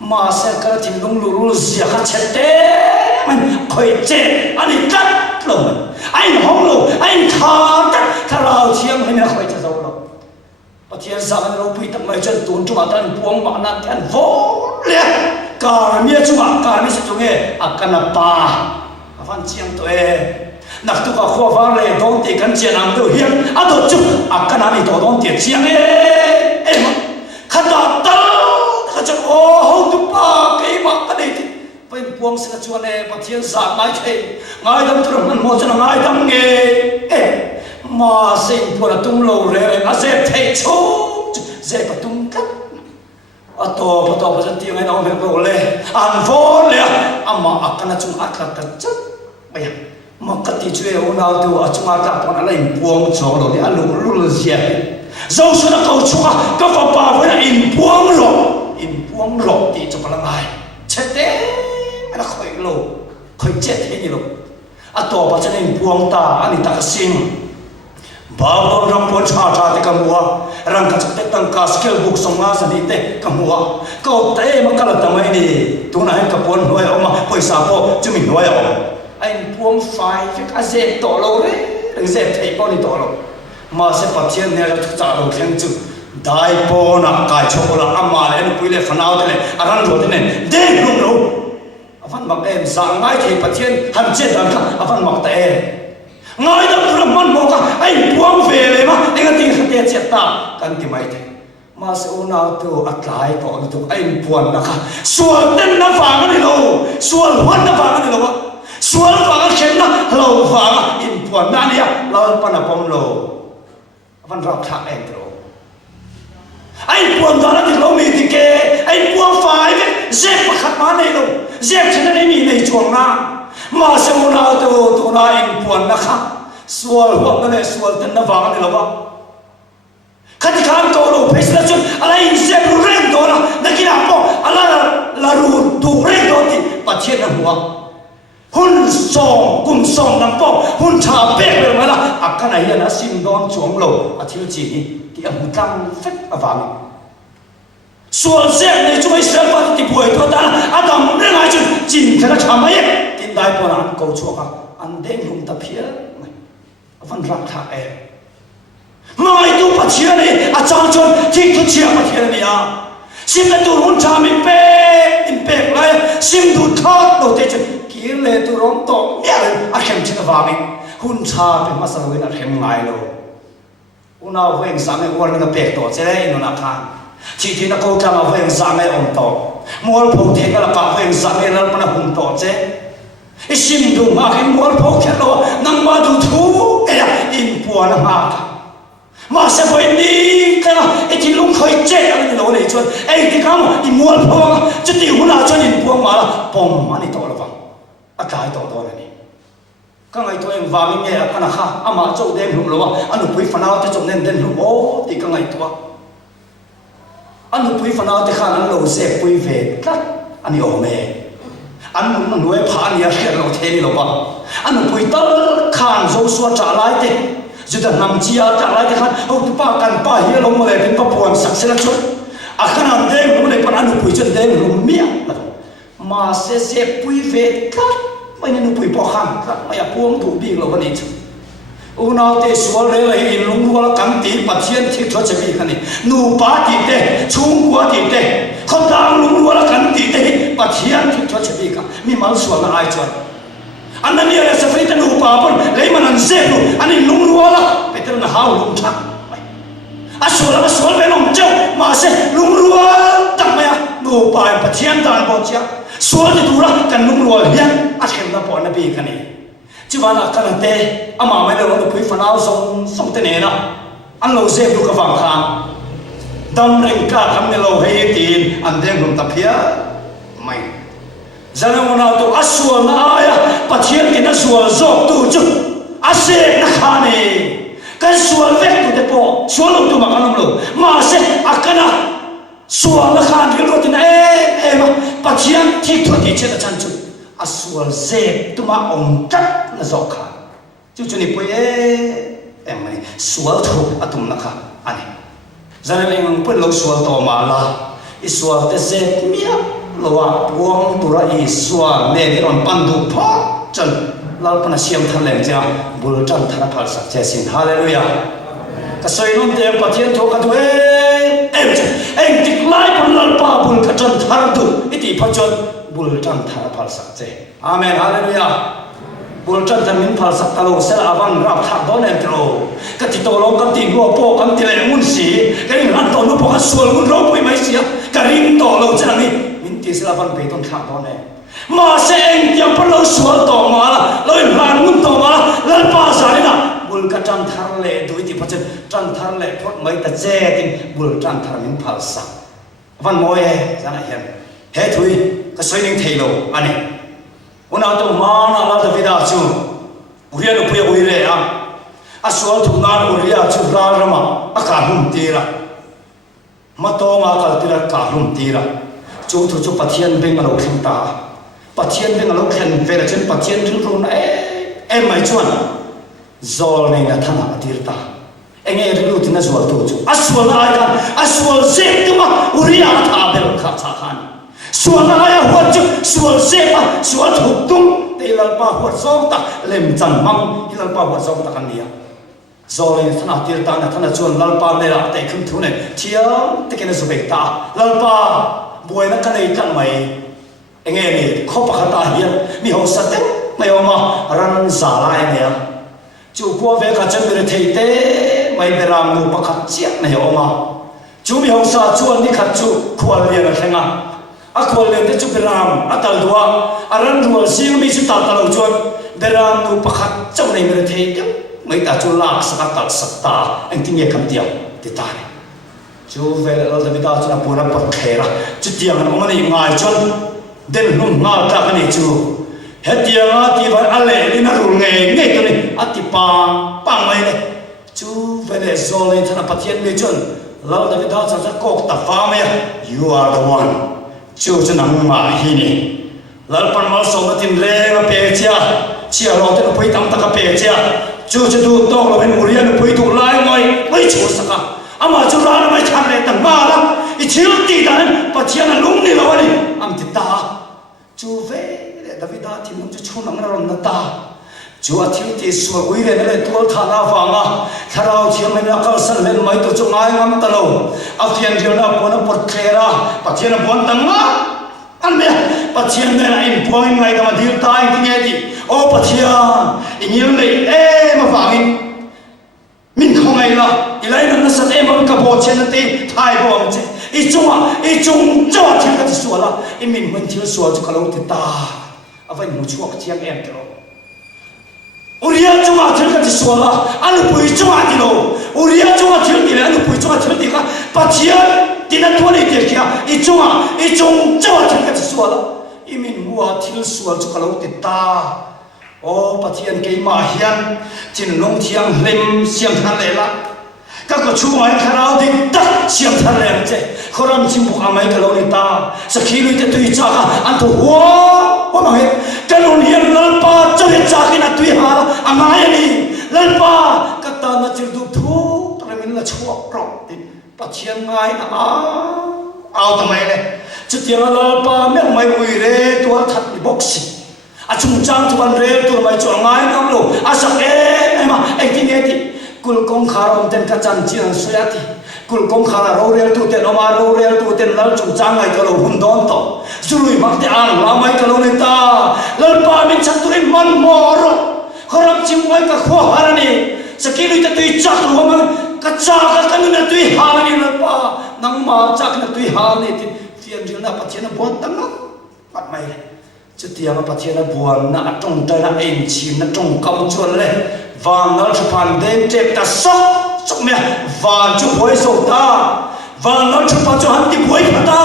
mà sẽ cái chuyện đông lù gì khác chết thế mình khởi chết anh cắt rồi anh hông rồi anh thà lao chiêm hay là khởi chết rồi và thiên gia anh lâu bị tận mấy chân tuôn chúng ta buông mà nát anh vô liền cả miếng chúng ta cả miếng chúng nghe akan apa avan chiang tuệ nak tu ka khoa vang le dong ti kan chian am tu hiam a to chu akan ani to dong ti chiang em khata ta ka cha o ho tu pa ke ma ka dei ti pen puang se ka chuan e pa thiên sa mai the ngai dam tu man mo cha ngai dam nge mà sinh pura tung lâu re a se thei chu se pa tung kat a to pa chân tiếng ai nói về bộ le an vô le ama akan chung akha ka chat bây mà cái gì chơi ông nào tu ở trong ta còn là in buông cho rồi thì anh lù lù gì dẫu sao nó cầu chua các phật bà với là in buông rồi thì cho con lại chết thế mà nó khởi lù khởi chết thế gì lù à tổ bà cho nên buông ta anh ta xin bao lâu rong buồn cha thì cầm mua răng cái chất tăng cả skill book song nga sa đi te cầm mua câu té mà cái là tầm ấy đi tu này cái buồn nuôi ông mà hồi sáng po cho mình nuôi ông anh buông phai cái cái dẹp tổ lâu đấy đừng dẹp thấy bao nhiêu tổ lâu mà sẽ phát triển này là trả đầu khen chữ đại po nặng cái chỗ là âm mà anh quý lệ phần nào thế này anh ăn rồi thế này đêm luôn đâu anh mặc em dạng ngay thì phát triển hành chết đằng khác anh mặc té ngay đó tôi làm món mộc anh buông vềเลยmà anh tin khát tiền chết ta cần tìm ai thế mà sẽ ôn nào tôi ăn lại tổ tôi anh buồn là khác xuân tên nó vàng cái này đâu xuân hoa nó vàng cái này đâu sual vàng khen na lâu vàng in buồn na nia lâu pan apom lâu van rap thak em rồi anh buồn đó là thì lâu mình thì kê anh buông phải cái dẹp khát má này đâu dẹp cho nên mình này chuồng na mà sao nào tôi na anh buồn na khác sual hoa cái này sual tên nó vàng cái này đâu khát thì khát câu đâu phải là chuyện anh dẹp rồi rèn đó là cái nào po là rồi tu rèn đó thì bắt chuyện là mua hun song kum song nam po hun cha pe pe ma la akan ai na sim don chuang lo a thil chi ni ti am tang fet awang sual se ne chu mai sel pa ti buai to ta adam re ngai chu chin thara cha mai tin dai po na ko chu ka an deng hum ta phia van rak tha e mai tu pa chia ni a chang chon thi tu chia pa chia ni a sim na tu hun cha mi pe in pe lai sim du thak do te chu kiến lệ tu rong to nhẹ à khem chữ vàng ấy hun cha phải mất sao cái khem ngay rồi hun nào với anh sáng ngày qua nó bẹt to thế đấy nó nạp hàng chỉ thì nó câu trang với anh sáng ngày ông to mua phụ thế cái là cả với anh sáng ngày nó nó hùng to thế cái sim du mà cái mua phụ cái đó nang mà du thu cái in bùa nó mà sẽ phải đi cái nào cái thì lúc khởi chết cái này nó này cho anh thì không in mua phụ chứ thì hun nào cho in bùa mà là bom mà đi to là vàng cái tổ đó này, các ngày tôi em vào mình nghe cái nào khác, mà chỗ đêm hôm đó, anh được quý phần nào thì trong đêm đêm hôm ô thì các ngày tôi, anh được quý phần nào thì khả năng lâu sẽ quý về cắt, anh hiểu mẹ, anh muốn nuôi phá nia hiện lâu thế đi lâu ba anh bùi tơ khăn dấu xua trả lại thế dù đã nằm chia trả lại thế khăn ông ba cần ba hiền lâu mà lại bên ba buồn sặc sẽ là chút khăn ăn đêm lúc này còn anh bùi chân đêm lúc miệng mà sẽ bùi về cắt bây giờ bùi bỏ khăn cắt bây giờ buông thủ bị lâu bên này nào thế xua đây là in lung qua cắn tí bắt thiên thiết cho chơi cái này nụ bá tí thế chung qua tí thế không đang lung qua cắn tí thế bắt thiên thiết cho chơi cái mi mal xua là ai chọn anh này là sẽ phải nụ bá bún lấy mà anh dễ luôn anh in lung qua là bây giờ là hao lung chắc xua bên ông châu mà sẽ lung qua tặng mày nụ bá bắt thiên đàn bao chia xua thì đủ là cần lung qua liền xem là bọn nó bị cái này chứ mà là cái này mà mấy đứa nó quý phần áo xong thế này nè anh lâu xem được cái vàng khang đâm lên cả thằng này lâu hay tiền anh đem luôn tập here mày giờ nó nào tụ asua na aya bắt hiện cái nó sua dọc tụ chứ ase na khane cái sua vét tụ để bỏ sua lâu tụ mà cái lâu mà sẽ akana sua na khan cái rồi thì này mà bắt hiện thì thôi thì chết là chăn chun asua dẹp tụ mà ông cắt là dọc khang chú này bây em này sual thu atum nakha ani giờ này mình phải lâu sual to mà là sual thế dẹp mía loa buông tura sual này cái on pandu pha chân lao pana siam thằng leng cha bul chân thằng phật sắc che xin hallelujah cái soi non tem bắt thiên thô cái tu em tik lai pun lal pa bul cái chân thằng tu iti pha chân bul chân thằng phật sắc che amen hallelujah bul chân thằng min phật sắc talo sel avang rap thak don em tro cái ti to long cái ti go po cái ti le mun si cái lan to no po cái sual mun ro pui mai sia cái ring to lo chân ni min ti sel avang pe ton thak don em mà sẽ anh tiang pan lo sual to ma la loi lan mun to ma la pa sa ni na bul ka chan thar le dui ti pachan chan thar le phot mai ta che tin bul chan thar min phal sak van moi sana hian he thui ka soining theilo ani una to ma na la da vida chu uria no puya uire a sual thu na uria chu ra rama a ka hum tira ma to ma ka tira ka hum tira chu thu chu pathian beng lo khim ta pathian beng lo khen ve la chen pathian thu ru na em mai chuan zol nei na thana atir ta enge ru tin na zol tu chu aswal ai kan aswal ze tu ma uria tha bel kha cha khan sual ai huat chu sual ze pa sual thuk tung te lal pa huat zong ta lem chan mang hilal pa huat zong ta kan nia zol nei thana tir ta na thana chuan lal pa ne la te khum thu ne thiam te ken zu be ta lal pa buai na kan nei kan mai enge ni kho pa khata hian mi ho sa te mai oma ran za lai ne chu po ve ka chen be thei te mai beram nu pa khat chiak ne oma chu mi ho sa chuan ni khat chu khwal lia na thenga a khwal le te chu beram atal duwa aran rual sing mi chu ta ta lo chuan beram nu pa khat chau nei me thei te mai ta chu lak sa ta sakta anh tin ye kam tiam ti ta chu ve la da vida chu na pura pa khera chu tiang an oma nei ngai chuan den num nga ta ka ni chu hetianga ti vai ale ni na rul nge nge to ni ati pa mai le chu vele zole thana pathian me chon lal da vida cha kok ta fa me you are the one chu nang ma hi ni lal pan mal so matin re na pe chia lo te poi tam ta ka pe chia chu du to lo ben urian poi tu lai mai chu saka ama chu ra mai chan le tang ma la I chil ti dan pathian lung ni lo ni am ti ta chu ve Davida thì muốn cho chúng nó làm nó ta chúa thiếu thì sửa quý lên lên tuột thà na vàng à thao thiếu mình là câu sân lên mấy tổ chức ai ngắm ta lâu áo thiên điều nào muốn nó bật khe ra bắt thiên nó muốn tăng á anh biết bắt thiên này là in point ngay mà điều tai thì nghe gì ô bắt thiên nhiều này em mà vàng mình không ngay là lấy nó sát em mà cái bộ trên nó tê thay bộ mình chứ ít chung cho thiên cái sửa là mình thiếu sửa cho cái lâu thì ta avai mu chuak chiang em tro uria chunga thil ka tiswala anu pui chunga tilo uria chunga thil ni anu pui chunga thil ti ka pathian tina thoni ti kia I chung chawa thil ka tiswala imin muwa thil sual chu kalau ti ta o pathian ke ma hian chin long thiang lem siam than le la các cái chú mai khao đi tất siam than lem che khoram chim buk amai kalau ni ta sa khi lui te tui cha ka an thu o ma he kanon hian lalpa chari chakina tui hala angai ani lalpa kata na chil du thu tramin la chuak rok tin pathian ngai na ao ta mai le chutiang lalpa me mai ui re tua that ni boxi achung chang tuan re tu mai chu ngai ngam lo asak ma ekti kul kong kharom ten ka chan chiang suyati kul kong khara ro rel tu ten oma ro rel tu ten lal chung chang ngai ka lo hun don to zului mak te an la mai ka lo ne ta lal pa min chaturin man mor kharap chim mai ka kho harani sakili ta tui chak lo ma ka cha ka kan na tui harani lal pa nang ma chak na tui harani ti fian ril na pathian bon tang pat mai chu tiang pathian buan na atong ta na en chin na tong kam chuan le vàng nó chụp phản đêm trẹp ta sốc mẹ vàng chụp hối sầu ta vàng nó chụp phản cho hắn tìm hối mà ta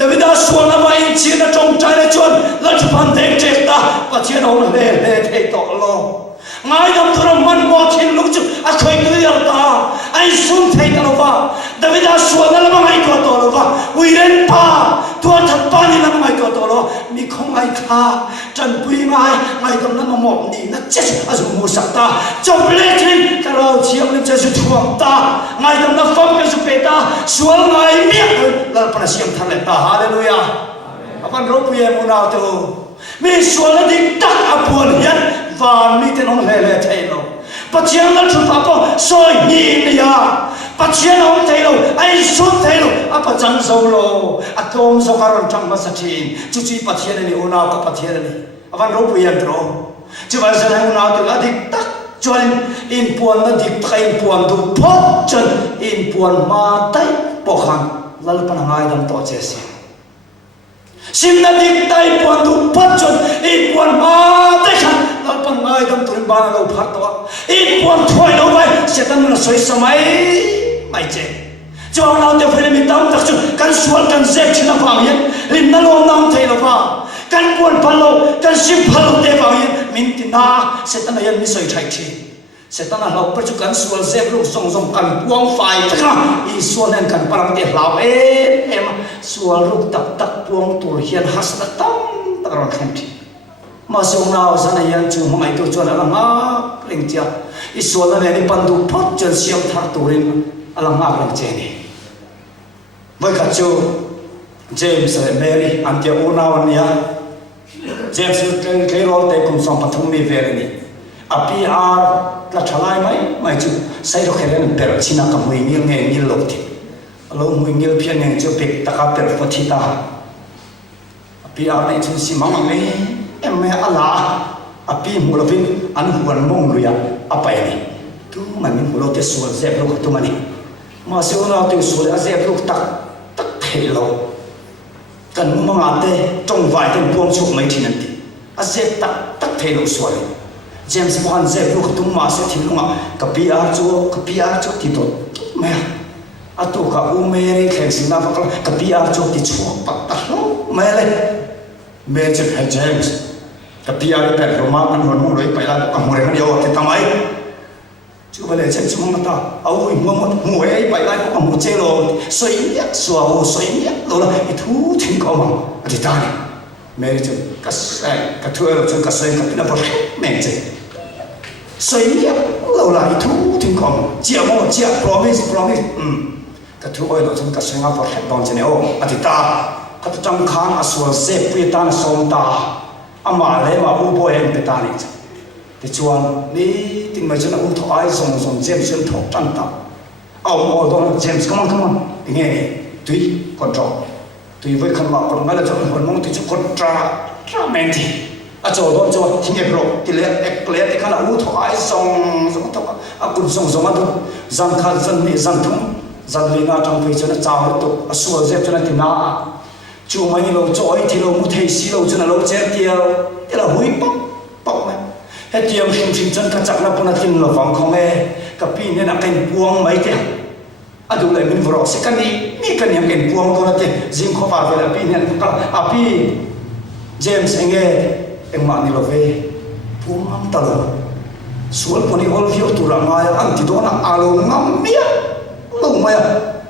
David đã xuống nó vậy chia nó trong trái nó chuồn nó chụp phản đêm trẹp ta và chia nó lê thầy tọ lo ngay trong thưa mình mò thiên lúc chụp khơi tươi ta anh xuống thầy ta lo va David đã xuống nó mà ngay tọ lo va uy lên pa tua thật pa như nó ngay tọ lo mi không ai tha trần quý mai ngay trong nó mỏm đi nó chết à dùng mua sắm ta trong lễ thiên cái đầu chiếm lên chơi chuồng ta ngay trong nó phong cái sự bê ta xuống ngay miệng là phần xiêm thằng lại ta hallelujah अपन रोप ये मुना तो मैं सोला दी तक अपन यन वामी ते नों ले थे लो पचियां ल छु पापो सोई नि या पचियां नों थे लो आई सु थे लो अप जंग सो लो अतोम सो कारण चंग मसथिन चुची पचियां नि उना का पचियां नि अपन रोप ये द्रो चुवा से उना तो अधिक तक चोन इन पुन न दिक तक इन पुन दु phot चन इन पुन मा tai पोखान लल पन ngai dam to chesi sim na dik tai puan du pat chon in puan ma te khan lal pan ngai dam turin ba na lo phat to in puan thoi lo vai setan na soi samai mai che cho na te phele mi tam tak chu kan sual kan zek china phang yen lim na lo nam thei lo pa kan puan phalo kan sim phalo te phang yen min tin na setan na yan mi soi thai chi setan na lo per chu kan sual zek lu song song kan puang fai ta kha i sual nen kan parang te hlaw em sual ruk tak tak puang tur hian hasna tam taron khan thi ma song naw sana yan chu mai to chon ala nga leng chia i sual na ni pan du phot chon siam thar turin ala nga leng che ni vai ka chu James and Mary antia unaw nia James ke rol te kum som pathum mi vere ni api ar la thalai mai chu sai ro khelen per china ka hui ngil nge ngil lok thi alo hui ngil phian nge chu pek taka per phathi ta api ar nei chu si mang me em me ala api mulovin an huan mong luya apai ni tu mani mulo te sual zep lo tu mani ma se ona tu sual a zep lo tak thelo kan manga te tong vai ten puang chu mai thinan ti a zep tak thelo sual James Bond zep lu khtum ma se thilunga ka PR chu ti to me atu ka u meri khen sina fa ka PR chu ti chu pa ta no me le me che James ka PR pe roma kan hon mo loi pa la ka mo re kan yo ti tamai chu ba le chen chu ma ta au mo ei pa la ka mo che lo soi ya soi ya lo la i thu thin ko ma ati ta ni me che ka thu lo chu ka sai ka pina por me che soi ya lo la i thu thin ko chia mo chia promise ka thu oi lo chu ka sai nga por don che ne o ati ta ka tu chang khan aswal se pi ta na som ta ama le ma u bo em pe ta ni ti chuan ni tin mai chen u tho ai song jem chen thok tan ta au mo don James come on nge ni tui control tui voi khan ma kon ngala chon hon mong ti chu contra men ti a cho don cho thing e pro ti le ti khala u tho ai song tho a kun song a tu zan khal zan ni zan thum zan li na tang phi chen cha ho tu a sual zep chen ti na chu mai ni lo choi thi lo mu thei si lo chen lo che tiao ti la hui pop ma he tiam him chen ka chak na puna tin lo wang khong e ka pi ne na ken puang mai te adu le min vro se kan ni kan yam ken puang ko na te jing kho pa ve pi ne ka api James enge engma ni lo ve puang ta lo sual ko ni hol view tu ra ma ya an ti do na alo ngam mia lo ma ya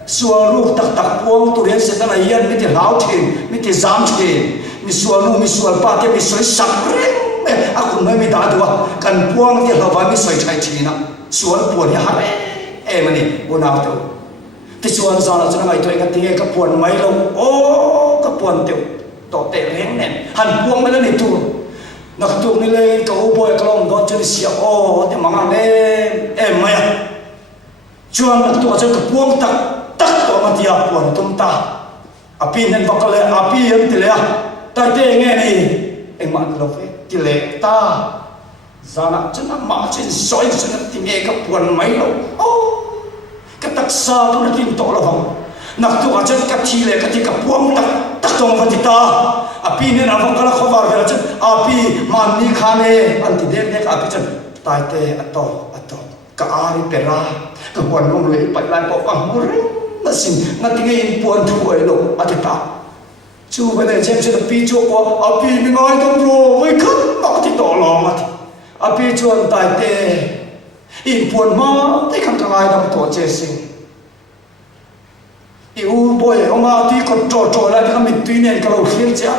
sual ru tak puang tu ren se ta na yan mi ti lau thin mi ti zam thin misual pa te misoi sakre me aku noi mi da dua kan puang te lawa misoi chai china sual puan ya hare mani una to ti sual zana chana mai to ka tinge ka puan mai lo o ka puan te to te reng nen han puang me ni tu nak tu ni le ka u boy ka long don chani sia o te manga le maya chuan nak tu acha ka puang tak to ma dia puan tum ta api nen bakale api yang tile ta te nge ni engman lo fe tile ta zana chana ma chen soi chana tinge ka puan mai lo o ka taksa tu na tin to lo bang nak tu acha ka thile ka ti ka puang tak tong va ti ta api nen avang kala khobar vela chen api man ni khane anti den ne ka api chen tai te ato ka ari pera ka puan mong le pai lai po pang mure na sin na tinge in puan thu ai lo atita chu ba ne chem chen pi chu ko api mi ngai tom ro mai khat ta ti to lo ma ti api chuan tai te in puan ma te kan ka ngai dam to che sin i u boy oma ti ko tro la ka mi tui nen ka lo khir cha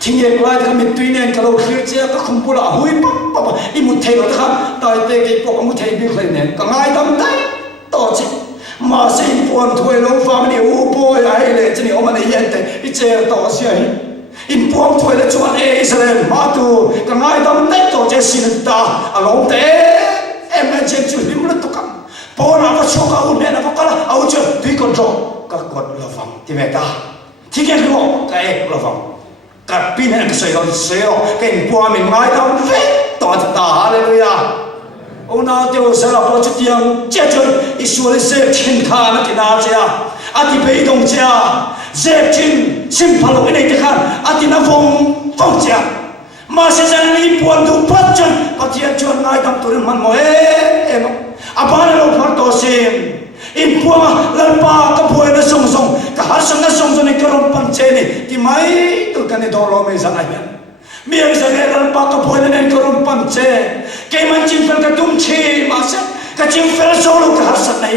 thing ye lai ka mi tui nen ka lo khir cha ka khum pula hui pa i mu thei lo kha tai te ke po mu thei bi khle nen ka ngai dam dai to chi ma se in puan thoi lo family u boy ai le chini oma ne yen te i che to sia hi in puan thoi le chuan Israel ma tu ka ngai dam dai to che sin ta along te chen chu him la to kam po na pa choka u ne na pa kala au che tui kon tro ka kot lo fam ti me ta ti ke lo ka e lo fam ka pin he ka se lo ke in puan min ngai dam fe to ta hallelujah ona te o sala po chu tiang che chun isual se thin kha na ti na cha ati pe dong cha ze thin sim phalo nei te khan ati na phong cha ma se jan ni puan du pat chan ka ti chon ngai dam tur man mo em abana lo phar to sim in puang lalpa ka boy na song ka har sang na song ni karon pan che ni ti mai tu kan ni do lo me san ai miang sa le lalpa ka boy na ni karon pan che ke man chin fel ka tum chi ma se ka chin fel so lo ka har san nai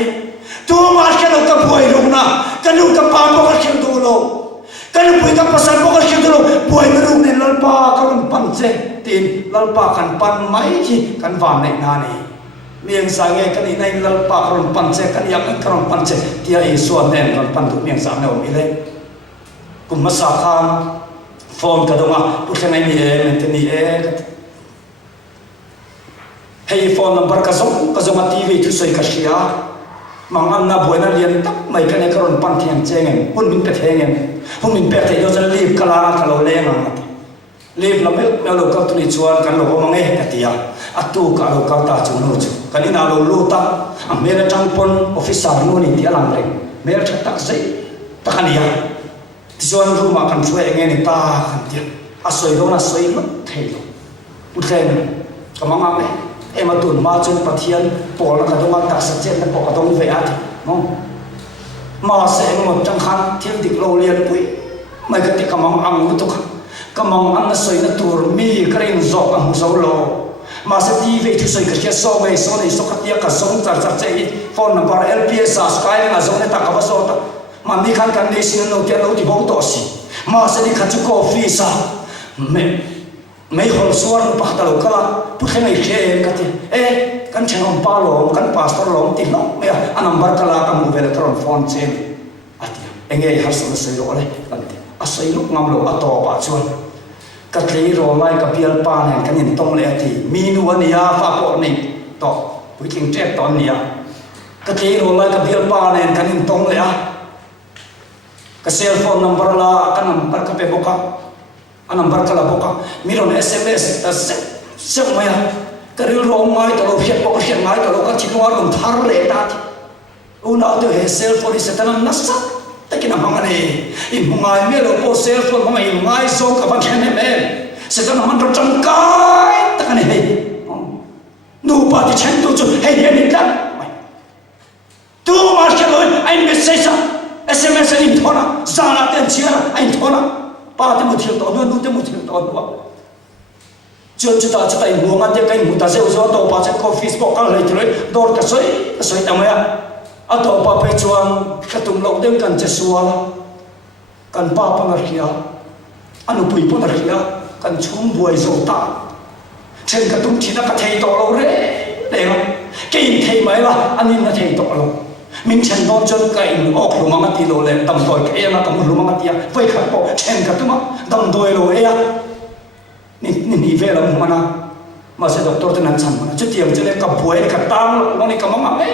tu ma ke lo ka boy lo na ka nu ka pa mo ka khil do lo ka nu pui ka pasal mo ka khil do lo boy na ru ni lalpa ka ron pan che tin lalpa kan pan mai ki kan van nei na ni miang sa nge kan inai lalpa karon pan che kan yak karon pan che tia i suan nen kan pan tu miang sa ne o mi le kum ma sa khan phone ka donga pu khen ai ni e te ni e hey phone number ka zong TV thu soi ka sia mang an na boina lian tak mai kan e karon pan thiang chengem hun min pe thengem hun min pe thei do jan live kala ka lo le na live la me lo ka tu ni chuan kan lo mangai ka tia atu ka lo ka ta chu no chu kan ina lo lu ta a me la tang pon officer no ni tia lang le me la tak sei ta kan ya ti chuan ru ma kan chue nge ni ta kan tia a soi do na soi lo thei lo pu khen ka manga me e ma tun ma chun pathian pol na ka do ma ta sa chen na po ka dong ve at no ma se mo tang khan thil dik lo lian pui mai ka ti ka mang ang mu to ka mang ang na soi na tur mi ka rin zo ang zo lo ma se TV thu soi ka sia so ve so nei so ka tia ka song char che phone number LPS subscribe na zo ne ta ka ba so ta ma mi khan kan nei sin no ke lo ti bong to si ma se ni kha chu ko fi sa me hol suar pa ta lo kala pu khe nei khe ka ti kan changom pa lo kan pastor lo ti no me a number kala ka mu vele tron phone che ati enge har so se lo le kan ti a sai lu ngam lo a to pa chuan ka tlei ro lai ka pial pa ne kan in tong le ati mi nu ania fa po ni to pu king tre ton nia ka tlei ro lai ka pial pa ne kan in tong le a ka cell phone number la ka number ka pe boka a number ka la boka mi ron SMS ta se maya ka ri ro mai to lo phet po ka mai to lo ka chinwa ron thar le ta una to he cell phone se tan na sa takin ang mga ni imungay melo po cellphone mga imungay so kapag henem sa ito naman rotang kay takan hey nupa di chen tu hey hey lang tu marshalo ay message SMS ni thona zana ten chia ay thona pa te mo thil to no te mo thil to wa chu ta cha tai mo nga te kai mu ta se uzo to pa cha ko Facebook ka le tre dor ka soi ta maya ato pa pe chuan ka tum lo dem kan che suala kan pa pa ngar khia อันนู้นปุยปุ่นอะไรอ่ะกันชุ่มบวยโซตาเช่นกันตุ้งทีนักเทยต่อเราเร่เดี๋ยวกินเทยไหมล่ะอันนี้นักเทยต่อเรามินเช่นตอนจนกันออกลงมาตีโลเลยดำตัวเองนะดำลงมาตีอ่ะไฟขัดปอกเช่นกันตุ้มดำตัวโลเอ้ยนี่เวลามันนะมาเสด็จตัวนั้นฉันมันจะเตรียมจะเล่นกับป่วยกับตังเรานี่กับมั่งมันเนี่ย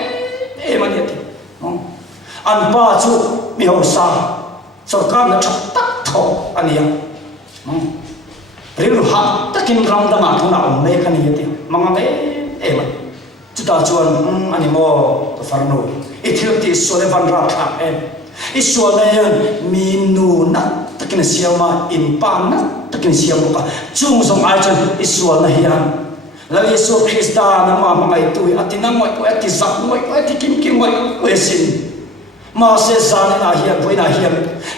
ที่อันป้าจูมีหัวซาสุดการนั้นชักตักทออันนี้เรื่องหักตะกินรำดำมาทุนเอาไม่กันนี่ที่มั่งมันมันจุดตาชวนอันนี้โม่ตัวฟาร์โนอิทธิฤทธิ์ส่วนวันรักอิส่วนเนี่ยมีนูนักตะกินเสียมาอินปานนักตะกินเสียมุกจุ่มส่งไอจันอิส่วนเนี่ยแล้วยิสุคริสต์นั่นมาไม่ตุยอธินังไม่ตุยอธิสักไม่ตุยอธิกิมไม่เวสินมาเสียสารน่าเหี้ยไม่น่าเหี้ย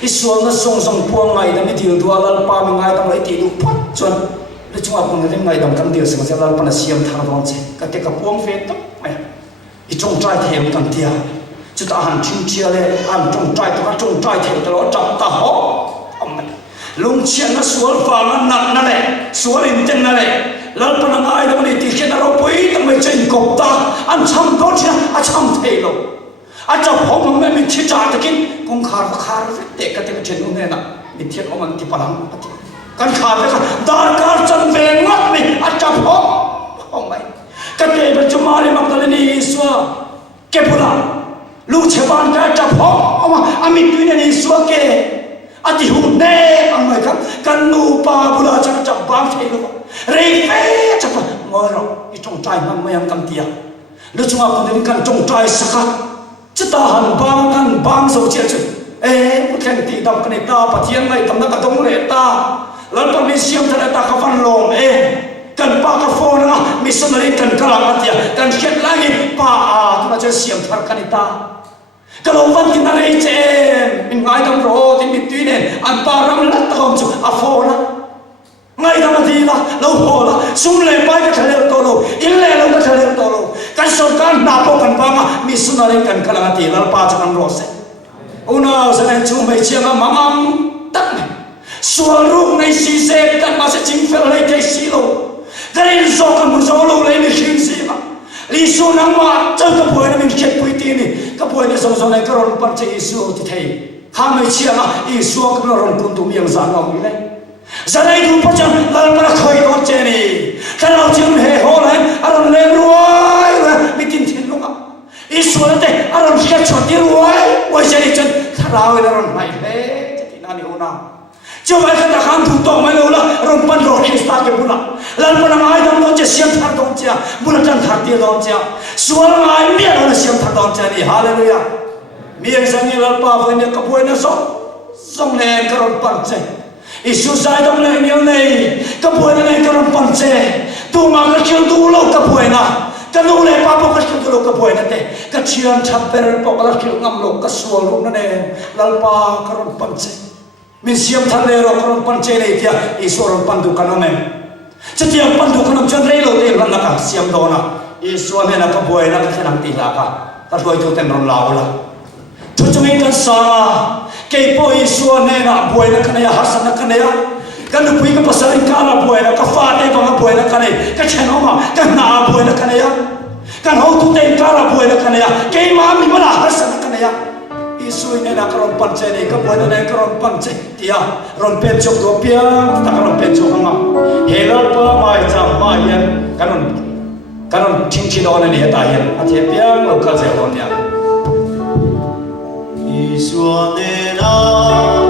อิส่วนนั้นส่งพวงไงแต่ไม่ตีตัวลัลปาไม่ไงแต่ไม่ตีดูพัดจนแล้วจังหวะพวงนั้นไงแต่กันเดียวสิ่งที่ลัลปาน่ะเสียมทางตรงเจก็เทกับพวงเฟตไม่อีจงใจเทียมกันเดียวจุดอาหารทิ้งเชียเลยอันจงใจตัวจงใจเทียมตลอดจับตาหอกลุงเชียนนั้นสวนฟ้านั่นแหละสวนอินเทนนั่นแหละแล้วพนักงานมันติดเขียนเราไปทำไมใจกบตาอันช้ำตัวเชียอันช้ำเทโลอันจะผมมันไม่มีที่จ่ายตะกินคงขาดเด็กก็เด็กเช่นนู้นเนี่ยนะมีเทียนของมันที่พลังกันขาดเลยค่ะดาร์การจันเบงมัดนี่อันจะผมไม่กันเด็กเป็นจุมาลีมักตะเลนีสัวเก็บบุหรี่ลูกเชฟบ้านก็จะผมเอามาอามิตุยนี่สัวเก็อธิหุ่นเน่อันไหนครับกันนูปาบุลาจับบ้านเทโลเรเฟจับมอร์อีจงใจมันไม่ยังกันเตียแล้วจังหวะคนนี้กันจงใจสักจะตาหันบางกันบางโซเชียลผู้แข่งตีดำกันตาปะเทียนไม่ทำนักกระดงเรตาแล้วตอนนี้เสียงทะเลตากับฟันลงกันปากกับโฟนนะมิสนารีกันกลางกันเตียกันเขียนลายป้าตัวนั้นจะเสียงทะเลกันตาก็ลงวันกินอะไรเจนเป็นไงต้องรอที่มิตรเนี่ยอันปารำลัดตะกอมจุอาโฟนะไงทำมาดีละเราโหละสุ่มเลยไปก็ทะเลตัวเราอินเลยเราก็ทะเลตัวเรากันสกัดนาโปกันปังมิสนารีกันกลางตีเราป้าจะนั่งรอเสร็จอุณาแสดงจุ่มไปเชียงมังตักส่วนรูปในสีเสกกันมาจะจิงเฟลเลยใจสีโลแต่ในโซกันมุโซโลเลยมีชิงสีมาลิสุนังมาเจ้ากับป่วยนั่นมีเข็ดป่วยตีนี่กับป่วยนี่สมสมในกรณีปัจจัยอิสุที่ไทยข้าไม่เชื่อนะอิสุกับกรณีคุณตุ้มยังสานองอยู่เลยจะได้ดูปัจจัยเราไม่ได้คอยโดนเจนี่ถ้าเราจึงเฮโฮเลยอารมณ์เลี้ยงรวยเลยไม่ติดทิ้งลงอ่ะอิสุนั่นแต่อารมณ์แค่ชดที่รวยว่าจะได้จนถ้าเราอารมณ์ไม่เลยจะที่นั่นนี่โอนาเจ้าไอ้ข้าทำถูกต้องไหมล่ะล่ะรำพันรอคิสตาเก็บบุญละแล้วพนักงานทำโดนเสียงทัดโดนเจ้าบุญจันทัดเดียโดนเจ้าส่วนงานเมียเราเสียงทัดโดนเจ้านี่ฮาเลลูยาเมียสังเกตแล้วป้าคนนี้กับป่วยนั่นส่งแรงกระโดดปั่นเจ้อิสุสายต้องแรงเดียวเลยกับป่วยนั่นเองกระโดดปั่นเจ้ตัวมันก็เชื่อดูโลกกับป่วยนะกันดูเลยป้าก็เชื่อดูโลกกับป่วยนั่นเองก็เชื่อชับเป็นปกติเชื่องำโลกก็สวรรค์นั่นเองแล้วป้ากระโดดปั่นเจ้มิเสียมทะเลเราคนปันเจเลยที่อิสวนปันดูกันนั่นเองจะที่ปันดูกันนั่นจนเรื่องเราเองนั่นนะครับเสียมโดนะอิสวนเนี่ยนะครับบ่อยนะที่นั่งตีลาค่ะแต่บ่อยตัวเต็มรอนลาวละทุกจังหวะกันสาเกี่ยวกับอิสวนเนี่ยนะบ่อยนะกันเนี่ยฮัสนะกันเนี่ยกันดูพี่กับภาษาอังกฤษนะบ่อยนะกับฟาดเนี่ยก็บ่อยนะกันเนี่ยกันเช่นว่ากันหน้าบ่อยนะกันเนี่ยกันเขาตัวเต็มการบ่อยนะกันเนี่ยเกี่ยวกับมีมันฮัสนะกันเนี่ยisu ini nak orang pancen ini kemudian nak orang pancen dia orang pencok dopia tak orang pencok ama helal pa mai jam mayan kanon tinggi doan ini tayan hati piang lokal jauh ni isu ini nak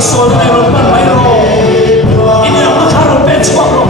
soi này rồi bắt máy rồi ini yang makan rồi bên chuột rồi